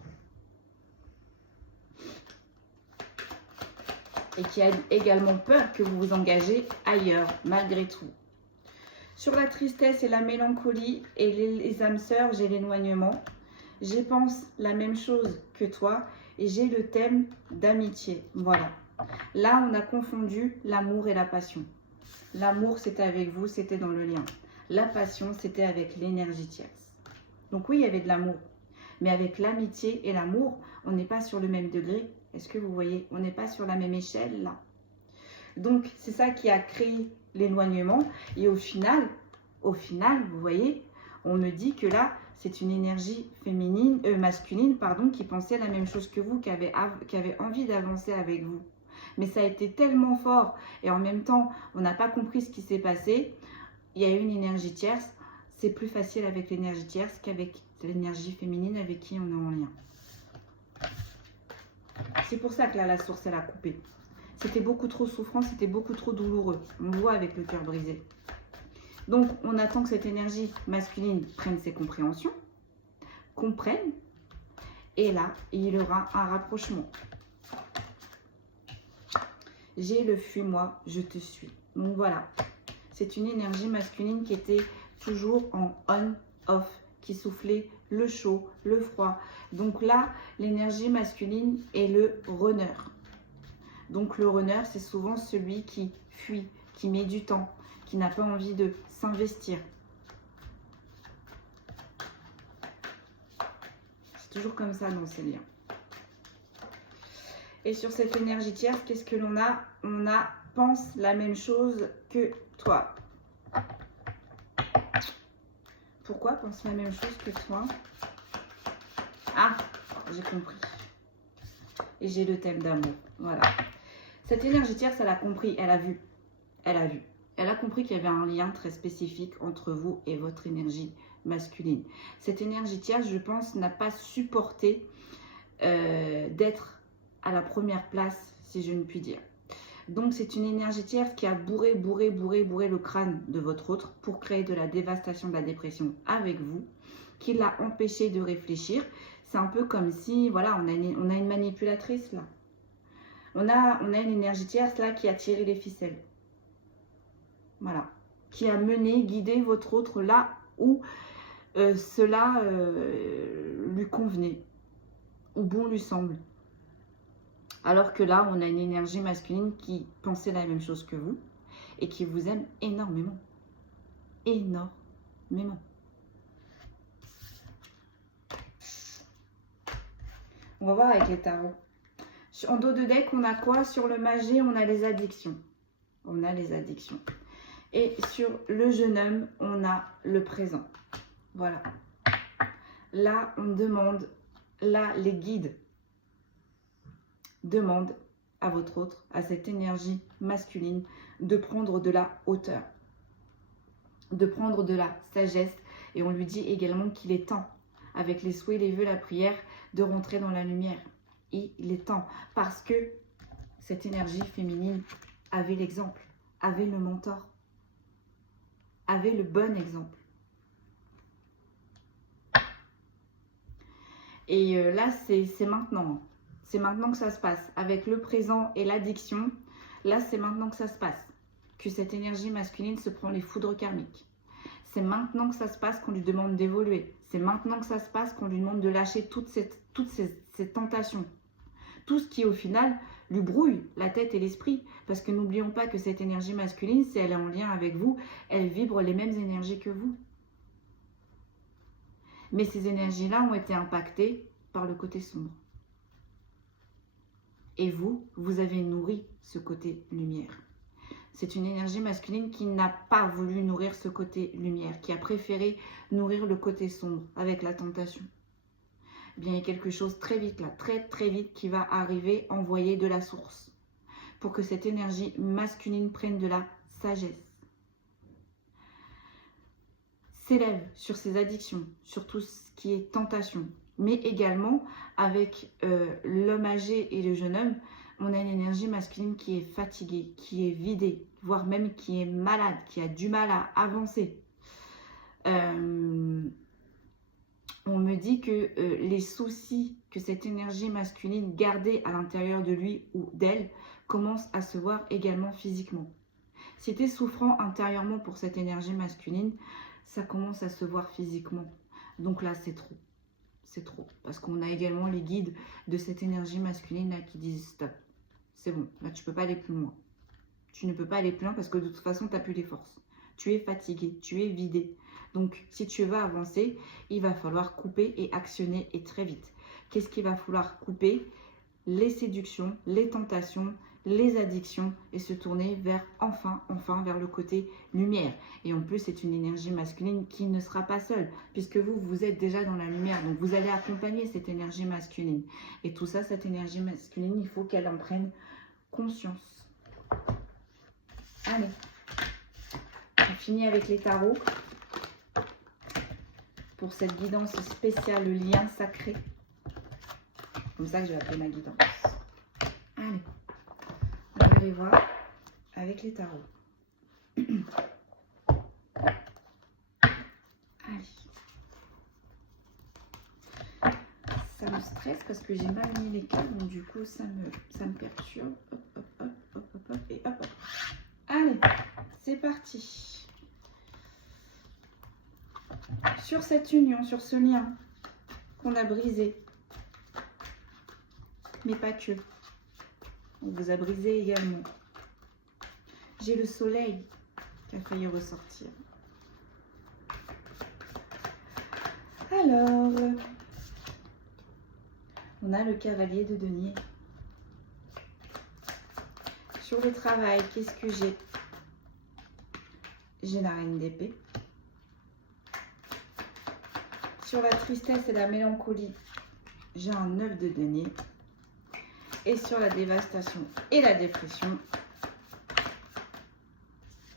Et qui a également peur que vous vous engagez ailleurs, malgré tout. Sur la tristesse et la mélancolie et les âmes sœurs, j'ai l'éloignement. Je pense la même chose que toi et j'ai le thème d'amitié. Voilà. Là, on a confondu l'amour et la passion. L'amour, c'était avec vous, c'était dans le lien. La passion, c'était avec l'énergie tierce. Donc oui, il y avait de l'amour. Mais avec l'amitié et l'amour, on n'est pas sur le même degré. Est-ce que vous voyez? On n'est pas sur la même échelle, là. Donc, c'est ça qui a créé l'éloignement. Et au final, vous voyez, on me dit que là, c'est une énergie masculine, qui pensait la même chose que vous, qui avait envie d'avancer avec vous. Mais ça a été tellement fort et en même temps, on n'a pas compris ce qui s'est passé. Il y a eu une énergie tierce. C'est plus facile avec l'énergie tierce qu'avec l'énergie féminine avec qui on est en lien. C'est pour ça que là, la source, elle a coupé. C'était beaucoup trop souffrant, c'était beaucoup trop douloureux. On voit avec le cœur brisé. Donc, on attend que cette énergie masculine prenne ses compréhensions, comprenne. Et là, il y aura un rapprochement. J'ai le fuis-moi, je te suis. Donc voilà, c'est une énergie masculine qui était toujours en on-off, qui soufflait le chaud, le froid. Donc là, l'énergie masculine est le runner. Donc le runner, c'est souvent celui qui fuit, qui met du temps, qui n'a pas envie de s'investir. C'est toujours comme ça dans ces liens. Et sur cette énergie tierce, qu'est-ce que l'on a? On pense la même chose que toi. Pourquoi pense la même chose que toi? Ah, j'ai compris. Et j'ai le thème d'amour. Voilà. Cette énergie tierce, elle a compris, elle a vu. Elle a vu. Elle a compris qu'il y avait un lien très spécifique entre vous et votre énergie masculine. Cette énergie tierce, je pense, n'a pas supporté d'être à la première place, si je ne puis dire. Donc, c'est une énergie tierce qui a bourré le crâne de votre autre pour créer de la dévastation, de la dépression avec vous, qui l'a empêché de réfléchir. C'est un peu comme si, voilà, on a une manipulatrice là. On a une énergie tierce là qui a tiré les ficelles. Voilà. Qui a mené, guidé votre autre là où cela lui convenait, ou bon lui semble. Alors que là, on a une énergie masculine qui pensait la même chose que vous et qui vous aime énormément. Énormément. On va voir avec les tarots. En dos de deck, on a quoi? Sur le magi, on a les addictions. On a les addictions. Et sur le jeune homme, on a le présent. Voilà. Là, on demande, là, les guides demandent à votre autre, à cette énergie masculine, de prendre de la hauteur, de prendre de la sagesse. Et on lui dit également qu'il est temps, avec les souhaits, les vœux, la prière, de rentrer dans la lumière. Et il est temps, parce que cette énergie féminine avait l'exemple, avait le mentor, avait le bon exemple. Et là, c'est maintenant. C'est maintenant que ça se passe. Avec le présent et l'addiction, là, c'est maintenant que ça se passe. Que cette énergie masculine se prend les foudres karmiques. C'est maintenant que ça se passe qu'on lui demande d'évoluer. C'est maintenant que ça se passe qu'on lui demande de lâcher toutes ces tentations. Tout ce qui, au final, lui brouille la tête et l'esprit. Parce que n'oublions pas que cette énergie masculine, si elle est en lien avec vous, elle vibre les mêmes énergies que vous. Mais ces énergies-là ont été impactées par le côté sombre. Et vous, vous avez nourri ce côté lumière. C'est une énergie masculine qui n'a pas voulu nourrir ce côté lumière, qui a préféré nourrir le côté sombre avec la tentation. Eh bien, il y a quelque chose très vite là, très vite qui va arriver, envoyer de la source pour que cette énergie masculine prenne de la sagesse. S'élève sur ses addictions, sur tout ce qui est tentation, mais également avec l'homme âgé et le jeune homme, on a une énergie masculine qui est fatiguée, qui est vidée, voire même qui est malade, qui a du mal à avancer. On me dit que les soucis que cette énergie masculine gardait à l'intérieur de lui ou d'elle commencent à se voir également physiquement. Si tu es souffrant intérieurement pour cette énergie masculine, ça commence à se voir physiquement. Donc là, c'est trop. C'est trop. Parce qu'on a également les guides de cette énergie masculine là, qui disent stop. C'est bon, là tu ne peux pas aller plus loin. Tu ne peux pas aller plus loin parce que de toute façon, tu n'as plus les forces. Tu es fatigué, tu es vidé. Donc, si tu veux avancer, il va falloir couper et actionner et très vite. Qu'est-ce qu'il va falloir couper? Les séductions, les tentations, les addictions et se tourner vers enfin vers le côté lumière. Et en plus, c'est une énergie masculine qui ne sera pas seule puisque vous êtes déjà dans la lumière. Donc, vous allez accompagner cette énergie masculine. Et tout ça, cette énergie masculine, il faut qu'elle en prenne conscience. Allez, on finit avec les tarots pour cette guidance spéciale, le lien sacré. Comme ça que je vais appeler ma guidance. Allez, on va aller voir avec les tarots. Allez. Ça me stresse parce que j'ai mal mis les cartes, donc du coup ça me perturbe. Hop, hop, hop, hop, hop, hop, et hop, hop. Allez, c'est parti. Sur cette union, sur ce lien qu'on a brisé, mais pas que. On vous a brisé également. J'ai le soleil qui a failli ressortir. Alors, on a le cavalier de denier. Sur le travail, qu'est-ce que j'ai? J'ai la reine d'épée. Sur la tristesse et la mélancolie, j'ai un œuf de denier. Et sur la dévastation et la dépression,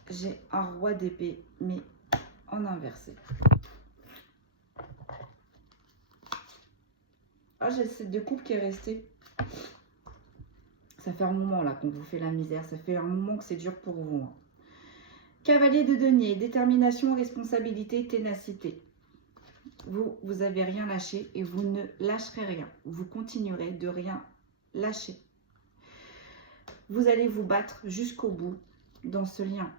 j'ai un roi d'épée, mais en inversé. Ah, j'ai cette de coupe qui est restée. Ça fait un moment là qu'on vous fait la misère. Ça fait un moment que c'est dur pour vous. Hein. Cavalier de denier, détermination, responsabilité, ténacité. Vous avez rien lâché et vous ne lâcherez rien. Vous continuerez de rien lâcher. Vous allez vous battre jusqu'au bout dans ce lien.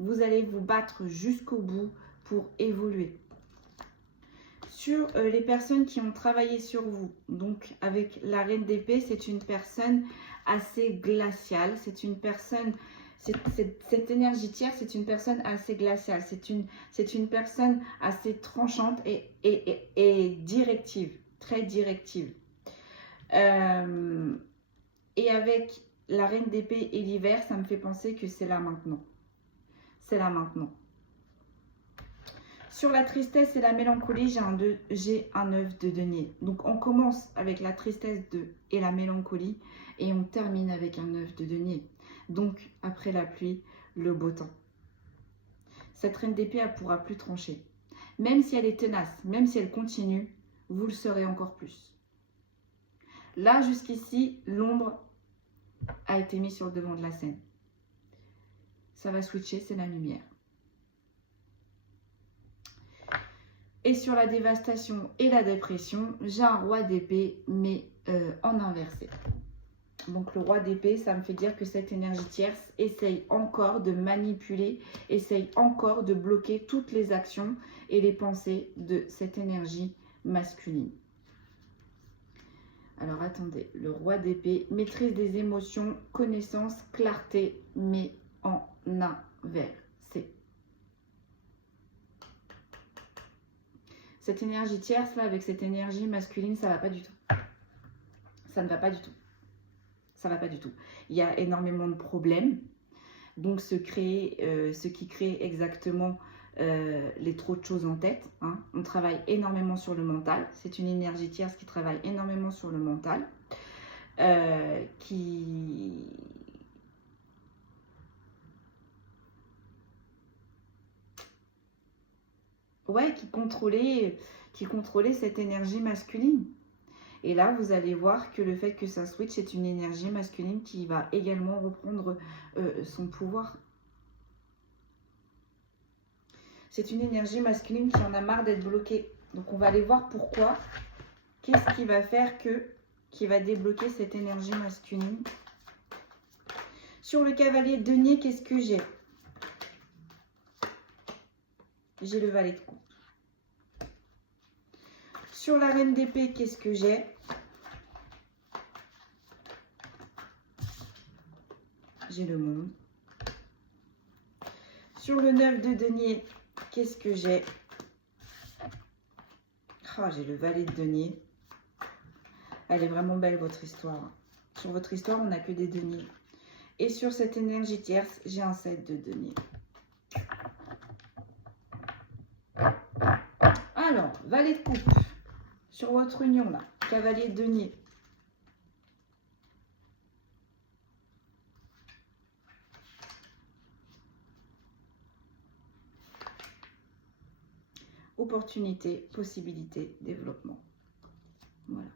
Vous allez vous battre jusqu'au bout pour évoluer. Sur les personnes qui ont travaillé sur vous, donc avec la reine d'épée, c'est une personne assez glaciale, c'est une personne, cette énergie tierce, c'est une personne assez glaciale, c'est une personne assez tranchante et directive, très directive. Et avec la reine d'épée et l'hiver, ça me fait penser que c'est là maintenant. C'est là maintenant. Sur la tristesse et la mélancolie, j'ai un œuf de denier. Donc on commence avec la tristesse et la mélancolie et on termine avec un œuf de denier. Donc après la pluie, le beau temps. Cette reine d'épée, elle ne pourra plus trancher. Même si elle est tenace, même si elle continue, vous le serez encore plus. Là, jusqu'ici, l'ombre a été mise sur le devant de la scène. Ça va switcher, c'est la lumière. Et sur la dévastation et la dépression, j'ai un roi d'épée, mais en inversé. Donc le roi d'épée, ça me fait dire que cette énergie tierce essaye encore de manipuler, essaye encore de bloquer toutes les actions et les pensées de cette énergie masculine. Alors attendez, le roi d'épée, maîtrise des émotions, connaissance, clarté, mais en inversé. Cette énergie tierce là, avec cette énergie masculine, ça ne va pas du tout. Ça ne va pas du tout. Ça ne va pas du tout. Il y a énormément de problèmes. Donc ce qui crée exactement les trop de choses en tête. Hein. On travaille énormément sur le mental. C'est une énergie tierce qui travaille énormément sur le mental. Qui contrôlait cette énergie masculine. Et là, vous allez voir que le fait que ça switch, c'est une énergie masculine qui va également reprendre son pouvoir. C'est une énergie masculine qui en a marre d'être bloquée. Donc, on va aller voir pourquoi. Qu'est-ce qui va faire qui va débloquer cette énergie masculine? Sur le cavalier de denier, qu'est-ce que j'ai? J'ai le valet de coupe. Sur la reine d'épée, qu'est-ce que j'ai? J'ai le monde. Sur le 9 de denier, qu'est-ce que j'ai? Oh, j'ai le valet de denier. Elle est vraiment belle, votre histoire. Sur votre histoire, on n'a que des deniers. Et sur cette énergie tierce, j'ai un 7 de denier. Alors, valet de coupe. Sur votre union, là, cavalier de denier. Opportunité, possibilité, développement. Voilà.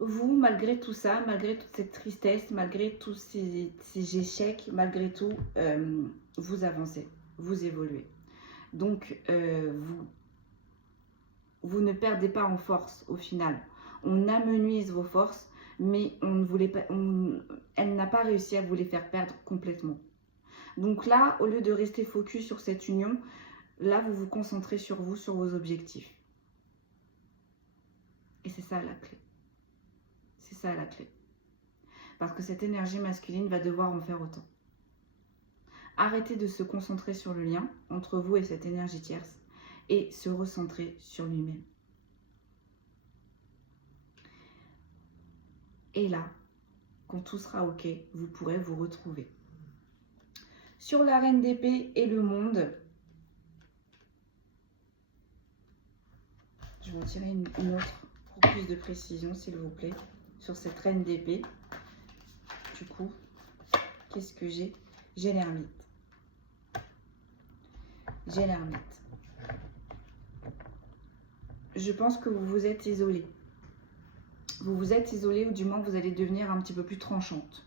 Vous, malgré tout ça, malgré toute cette tristesse, malgré tous ces échecs, malgré tout, vous avancez, vous évoluez. Donc, vous ne perdez pas en force au final. On amenuise vos forces, mais elle n'a pas réussi à vous les faire perdre complètement. Donc là, au lieu de rester focus sur cette union, là, vous vous concentrez sur vous, sur vos objectifs. Et c'est ça la clé. C'est ça la clé. Parce que cette énergie masculine va devoir en faire autant. Arrêtez de se concentrer sur le lien entre vous et cette énergie tierce et se recentrer sur lui-même. Et là, quand tout sera OK, vous pourrez vous retrouver. Sur la reine d'épée et le monde, je vais en tirer une autre pour plus de précision, s'il vous plaît, sur cette reine d'épée. Du coup, qu'est-ce que j'ai? J'ai l'ermite. J'ai l'ermite. Je pense que vous vous êtes isolé. Vous vous êtes isolé ou du moins vous allez devenir un petit peu plus tranchante.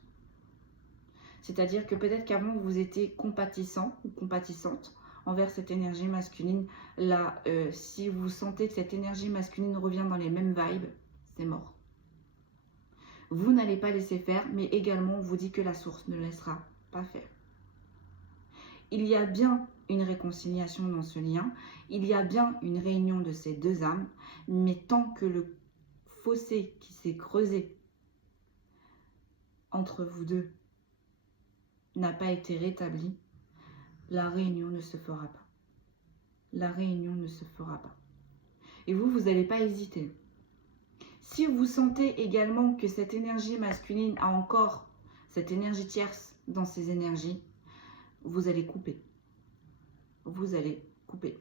C'est-à-dire que peut-être qu'avant vous étiez compatissant ou compatissante envers cette énergie masculine. Là, si vous sentez que cette énergie masculine revient dans les mêmes vibes, c'est mort. Vous n'allez pas laisser faire, mais également on vous dit que la source ne laissera pas faire. il y a bien une réconciliation dans ce lien, il y a bien une réunion de ces deux âmes, mais tant que le fossé qui s'est creusé entre vous deux n'a pas été rétabli, la réunion ne se fera pas. La réunion ne se fera pas. Et vous, vous n'allez pas hésiter. Si vous sentez également que cette énergie masculine a encore cette énergie tierce dans ses énergies, vous allez couper. Vous allez couper.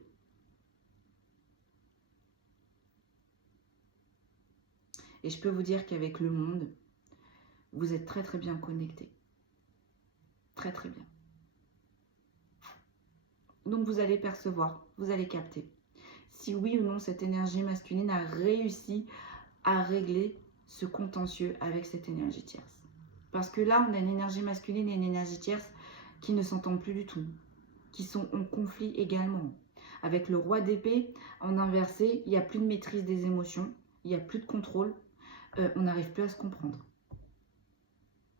Et je peux vous dire qu'avec le monde, vous êtes très très bien connectés. Très très bien. Donc vous allez percevoir, vous allez capter. Si oui ou non cette énergie masculine a réussi à régler ce contentieux avec cette énergie tierce. Parce que là, on a une énergie masculine et une énergie tierce qui ne s'entendent plus du tout. Qui sont en conflit également. Avec le roi d'épée en inversé, il n'y a plus de maîtrise des émotions, il n'y a plus de contrôle, on n'arrive plus à se comprendre.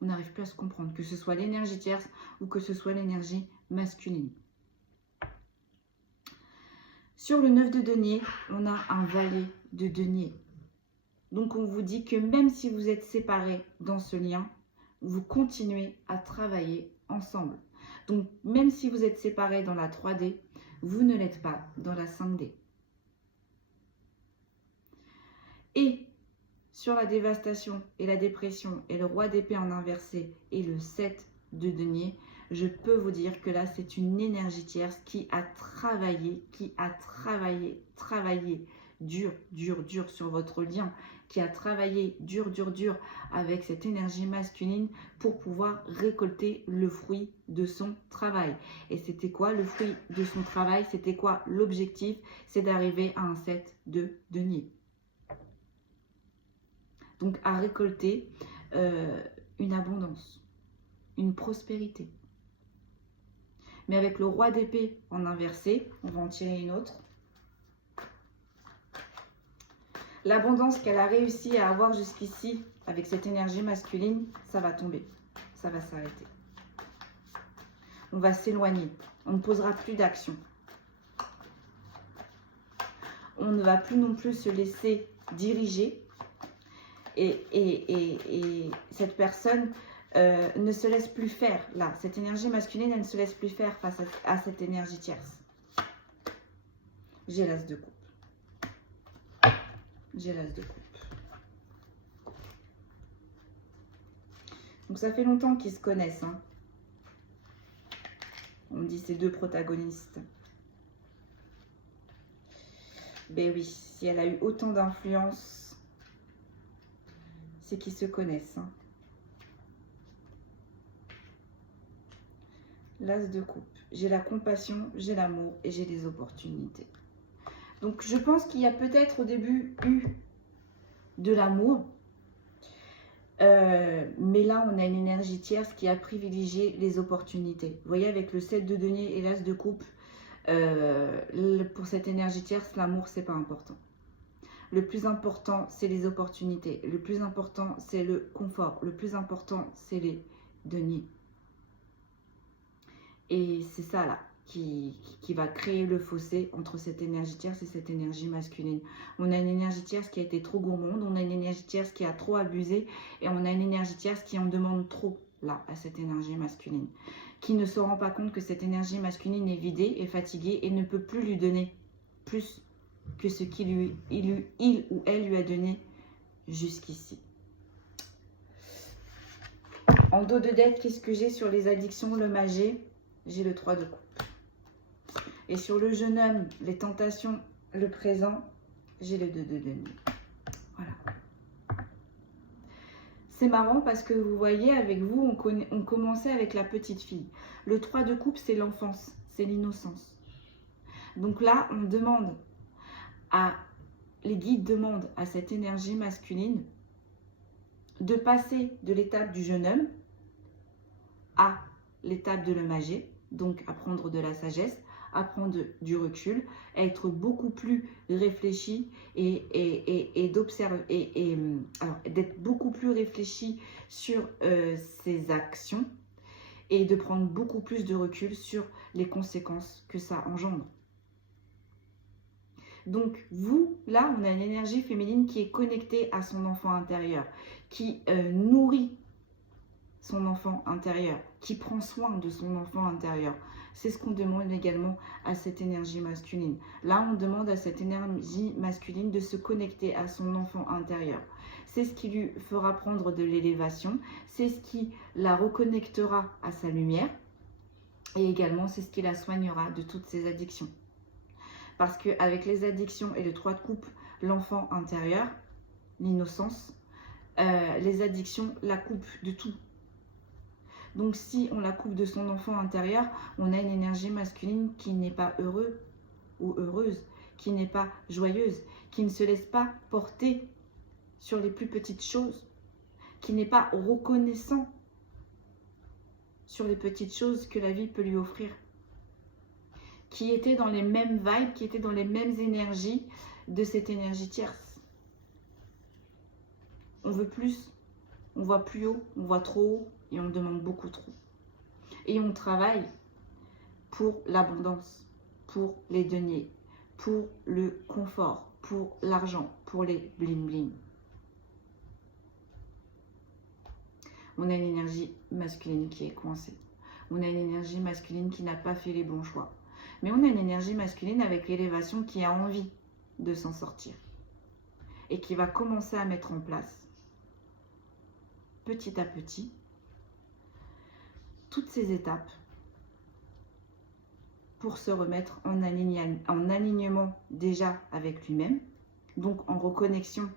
On n'arrive plus à se comprendre, que ce soit l'énergie tierce ou que ce soit l'énergie masculine. Sur le 9 de denier, on a un valet de denier. Donc on vous dit que même si vous êtes séparés dans ce lien, vous continuez à travailler ensemble. Donc même si vous êtes séparés dans la 3D, vous ne l'êtes pas dans la 5D. Et sur la dévastation et la dépression et le roi d'épée en inversé et le 7 de denier, je peux vous dire que là, c'est une énergie tierce qui a travaillé dur sur votre lien, qui a travaillé dur avec cette énergie masculine pour pouvoir récolter le fruit de son travail. Et c'était quoi le fruit de son travail? C'était quoi l'objectif? C'est d'arriver à un 7 de denier. Donc à récolter une abondance, une prospérité. Mais avec le roi d'épée en inversé, on va en tirer une autre. L'abondance qu'elle a réussi à avoir jusqu'ici avec cette énergie masculine, ça va tomber, ça va s'arrêter. On va s'éloigner, on ne posera plus d'action. On ne va plus non plus se laisser diriger. Et cette personne ne se laisse plus faire, là. Cette énergie masculine, elle ne se laisse plus faire face à cette énergie tierce. J'ai l'as de coupe. J'ai l'as de coupe. Donc ça fait longtemps qu'ils se connaissent. Hein. On me dit ces deux protagonistes. Ben oui, si elle a eu autant d'influence, c'est qu'ils se connaissent. Hein. L'as de coupe. J'ai la compassion, j'ai l'amour et j'ai des opportunités. Donc je pense qu'il y a peut-être au début eu de l'amour. Mais là, on a une énergie tierce qui a privilégié les opportunités. Vous voyez, avec le 7 de denier et l'as de coupe, pour cette énergie tierce, l'amour, c'est pas important. Le plus important, c'est les opportunités. Le plus important, c'est le confort. Le plus important, c'est les deniers. Et c'est ça, là, qui va créer le fossé entre cette énergie tierce et cette énergie masculine. On a une énergie tierce qui a été trop gourmande, on a une énergie tierce qui a trop abusé, et on a une énergie tierce qui en demande trop, là, à cette énergie masculine. Qui ne se rend pas compte que cette énergie masculine est vidée, est fatiguée, et ne peut plus lui donner plus que ce qu'il il ou elle lui a donné jusqu'ici. En dos de dette, qu'est-ce que j'ai sur les addictions, le magé? J'ai le 3 de coupe. Et sur le jeune homme, les tentations, le présent, j'ai le 2 de denier. Voilà. C'est marrant parce que vous voyez, avec vous, on commençait avec la petite fille. Le 3 de coupe, c'est l'enfance, c'est l'innocence. Donc là, on demande les guides demandent à cette énergie masculine de passer de l'étape du jeune homme à l'étape de le magé, donc à prendre de la sagesse, à prendre du recul, à être beaucoup plus réfléchi et d'observer, alors d'être beaucoup plus réfléchi sur ses actions et de prendre beaucoup plus de recul sur les conséquences que ça engendre. Donc vous, là, on a une énergie féminine qui est connectée à son enfant intérieur, qui nourrit son enfant intérieur, qui prend soin de son enfant intérieur. C'est ce qu'on demande également à cette énergie masculine. Là, on demande à cette énergie masculine de se connecter à son enfant intérieur. C'est ce qui lui fera prendre de l'élévation, c'est ce qui la reconnectera à sa lumière et également c'est ce qui la soignera de toutes ses addictions. Parce qu'avec les addictions et le 3 de coupe, l'enfant intérieur, l'innocence, les addictions la coupent de tout. Donc si on la coupe de son enfant intérieur, on a une énergie masculine qui n'est pas heureux ou heureuse, qui n'est pas joyeuse, qui ne se laisse pas porter sur les plus petites choses, qui n'est pas reconnaissant sur les petites choses que la vie peut lui offrir, qui était dans les mêmes vibes, qui était dans les mêmes énergies de cette énergie tierce. On veut plus, on voit plus haut, on voit trop haut et on demande beaucoup trop. Et on travaille pour l'abondance, pour les deniers, pour le confort, pour l'argent, pour les bling-bling. On a une énergie masculine qui est coincée. On a une énergie masculine qui n'a pas fait les bons choix. Mais on a une énergie masculine avec l'élévation qui a envie de s'en sortir. Et qui va commencer à mettre en place, petit à petit, toutes ces étapes pour se remettre en alignement déjà avec lui-même, donc en reconnexion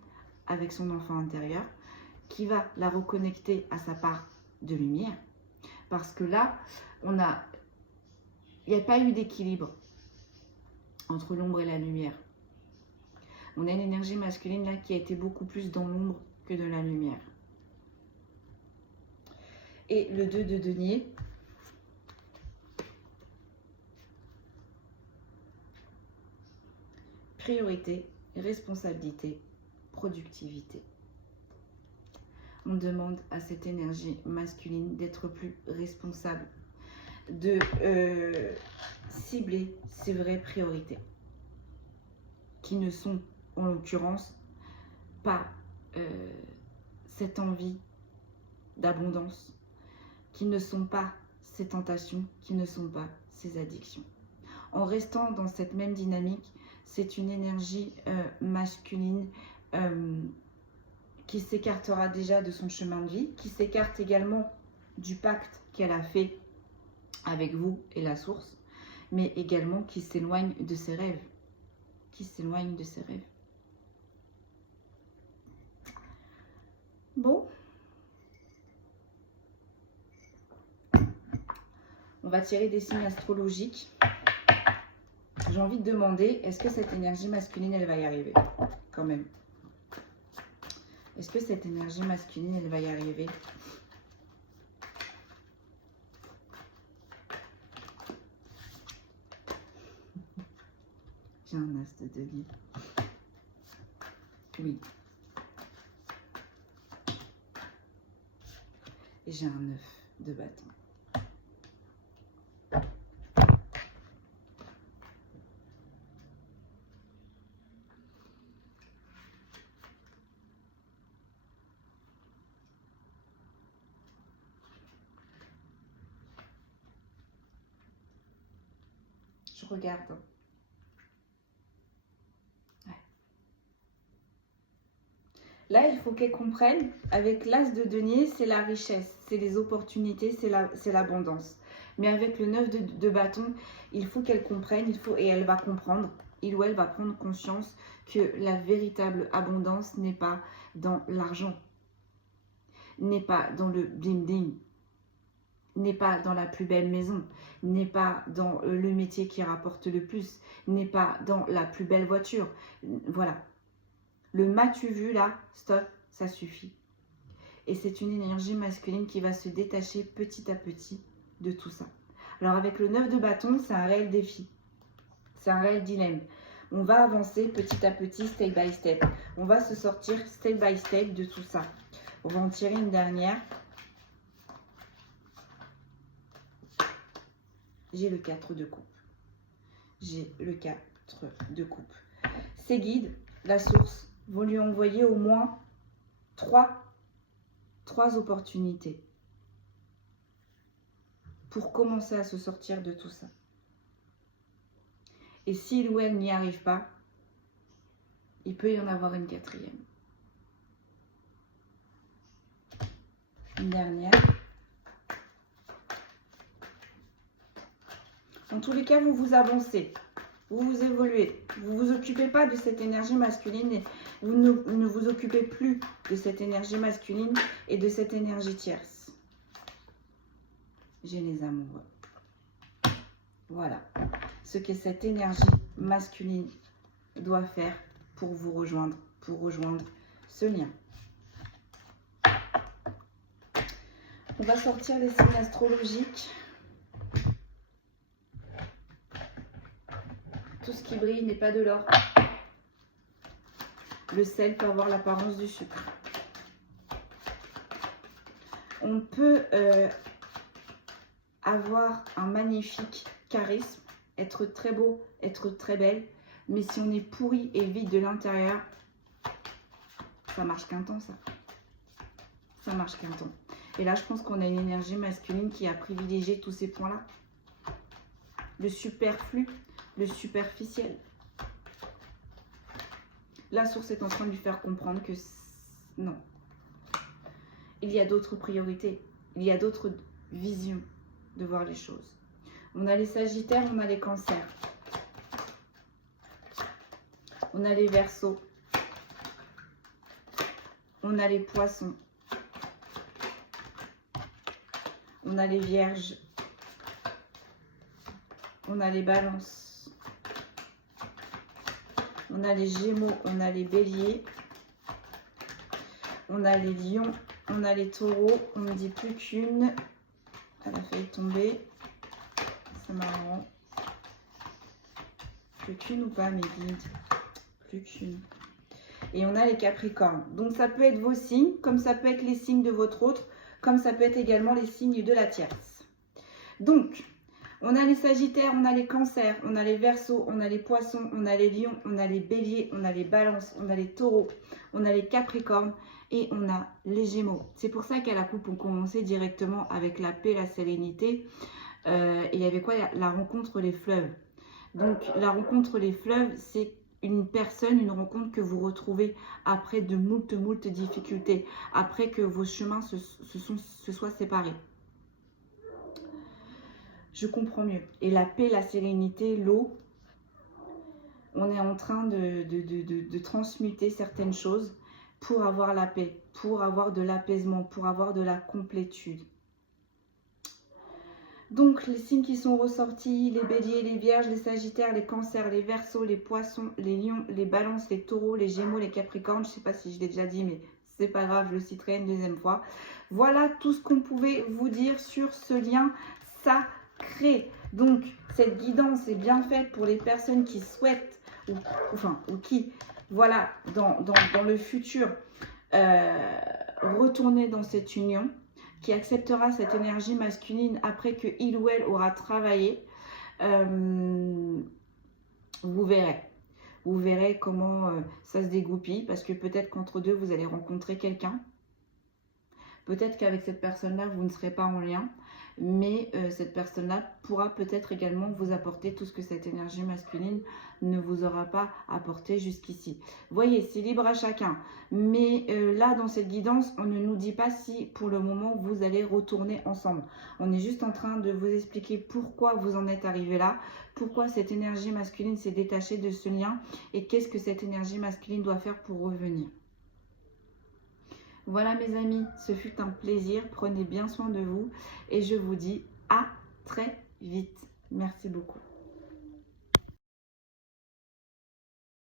avec son enfant intérieur, qui va la reconnecter à sa part de lumière. Parce que là, il n'y a pas eu d'équilibre entre l'ombre et la lumière. On a une énergie masculine là qui a été beaucoup plus dans l'ombre que de la lumière. Et le 2 de denier, priorité, responsabilité, productivité. On demande à cette énergie masculine d'être plus responsable, de cibler ses vraies priorités, qui ne sont en l'occurrence pas cette envie d'abondance, qui ne sont pas ces tentations, qui ne sont pas ces addictions. En restant dans cette même dynamique, c'est une énergie masculine qui s'écartera déjà de son chemin de vie, qui s'écarte également du pacte qu'elle a fait avec vous et la source, mais également qui s'éloigne de ses rêves, Bon. On va tirer des signes astrologiques. J'ai envie de demander, est-ce que cette énergie masculine, elle va y arriver quand même? Est-ce que cette énergie masculine, elle va y arriver? J'ai un as de denier. Oui. Et j'ai un 9 de bâton. Je regarde. Ouais. Là, il faut qu'elle comprenne, avec l'as de denier, c'est la richesse, c'est les opportunités, c'est l'abondance. Mais avec le 9 de bâton, il faut qu'elle comprenne, et elle va comprendre, il ou elle va prendre conscience que la véritable abondance n'est pas dans l'argent, n'est pas dans le bling-bling, n'est pas dans la plus belle maison, n'est pas dans le métier qui rapporte le plus, n'est pas dans la plus belle voiture. Voilà. Le m'as-tu vu là, stop, ça suffit. Et c'est une énergie masculine qui va se détacher petit à petit de tout ça. Alors avec le 9 de bâton, c'est un réel défi. C'est un réel dilemme. On va avancer petit à petit, step by step. On va se sortir step by step de tout ça. On va en tirer une dernière. j'ai le 4 de coupe. J'ai le 4 de coupe. Ces guides, la source, vont lui envoyer au moins trois opportunités pour commencer à se sortir de tout ça. Et s'il ou elle n'y arrive pas, il peut y en avoir une quatrième. Une dernière. En tous les cas, vous vous avancez, vous vous évoluez. Vous ne vous occupez pas de cette énergie masculine et vous ne vous occupez plus de cette énergie masculine et de cette énergie tierce. J'ai les amoureux. Voilà ce que cette énergie masculine doit faire pour vous rejoindre, pour rejoindre ce lien. On va sortir les signes astrologiques. Tout ce qui brille n'est pas de l'or. Le sel peut avoir l'apparence du sucre. On peut avoir un magnifique charisme, être très beau, être très belle, mais si on est pourri et vide de l'intérieur, ça marche qu'un temps, ça. Ça marche qu'un temps. Et là, je pense qu'on a une énergie masculine qui a privilégié tous ces points-là. Le superflu, le superficiel. La source est en train de lui faire comprendre que non. Il y a d'autres priorités. Il y a d'autres visions de voir les choses. On a les Sagittaires, on a les Cancers. On a les Verseaux. On a les Poissons. On a les Vierges. On a les Balances. On a les Gémeaux, on a les Béliers. On a les Lions, on a les Taureaux. On ne dit plus qu'une. Elle a failli tomber. C'est marrant. Plus qu'une ou pas, mes guides? Plus qu'une. Et on a les Capricornes. Donc ça peut être vos signes, comme ça peut être les signes de votre autre, comme ça peut être également les signes de la tierce. Donc, on a les Sagittaires, on a les Cancers, on a les Verseaux, on a les Poissons, on a les Lions, on a les Béliers, on a les Balances, on a les Taureaux, on a les Capricornes et on a les Gémeaux. C'est pour ça qu'à la coupe, on commençait directement avec la paix, la sérénité. Et il y avait quoi? La rencontre les fleuves. Donc, la rencontre les fleuves, c'est une personne, une rencontre que vous retrouvez après de moult difficultés, après que vos chemins se soient séparés. Je comprends mieux. Et la paix, la sérénité, l'eau, on est en train de transmuter certaines choses pour avoir la paix, pour avoir de l'apaisement, pour avoir de la complétude. Donc, les signes qui sont ressortis, les béliers, les vierges, les sagittaires, les cancers, les verseaux, les poissons, les lions, les balances, les taureaux, les gémeaux, les capricornes. Je ne sais pas si je l'ai déjà dit, mais c'est pas grave, je le citerai une deuxième fois. Voilà tout ce qu'on pouvait vous dire sur ce lien sacré. Donc, cette guidance est bien faite pour les personnes qui souhaitent, ou qui, voilà, dans le futur, retourner dans cette union, qui acceptera cette énergie masculine après que il ou elle aura travaillé. Vous verrez. Vous verrez comment ça se dégoupille, parce que peut-être qu'entre deux, vous allez rencontrer quelqu'un. Peut-être qu'avec cette personne-là, vous ne serez pas en lien, mais cette personne-là pourra peut-être également vous apporter tout ce que cette énergie masculine ne vous aura pas apporté jusqu'ici. Voyez, c'est libre à chacun. Mais là, dans cette guidance, on ne nous dit pas si pour le moment vous allez retourner ensemble. On est juste en train de vous expliquer pourquoi vous en êtes arrivé là, pourquoi cette énergie masculine s'est détachée de ce lien et qu'est-ce que cette énergie masculine doit faire pour revenir. Voilà mes amis, ce fut un plaisir. Prenez bien soin de vous et je vous dis à très vite. Merci beaucoup.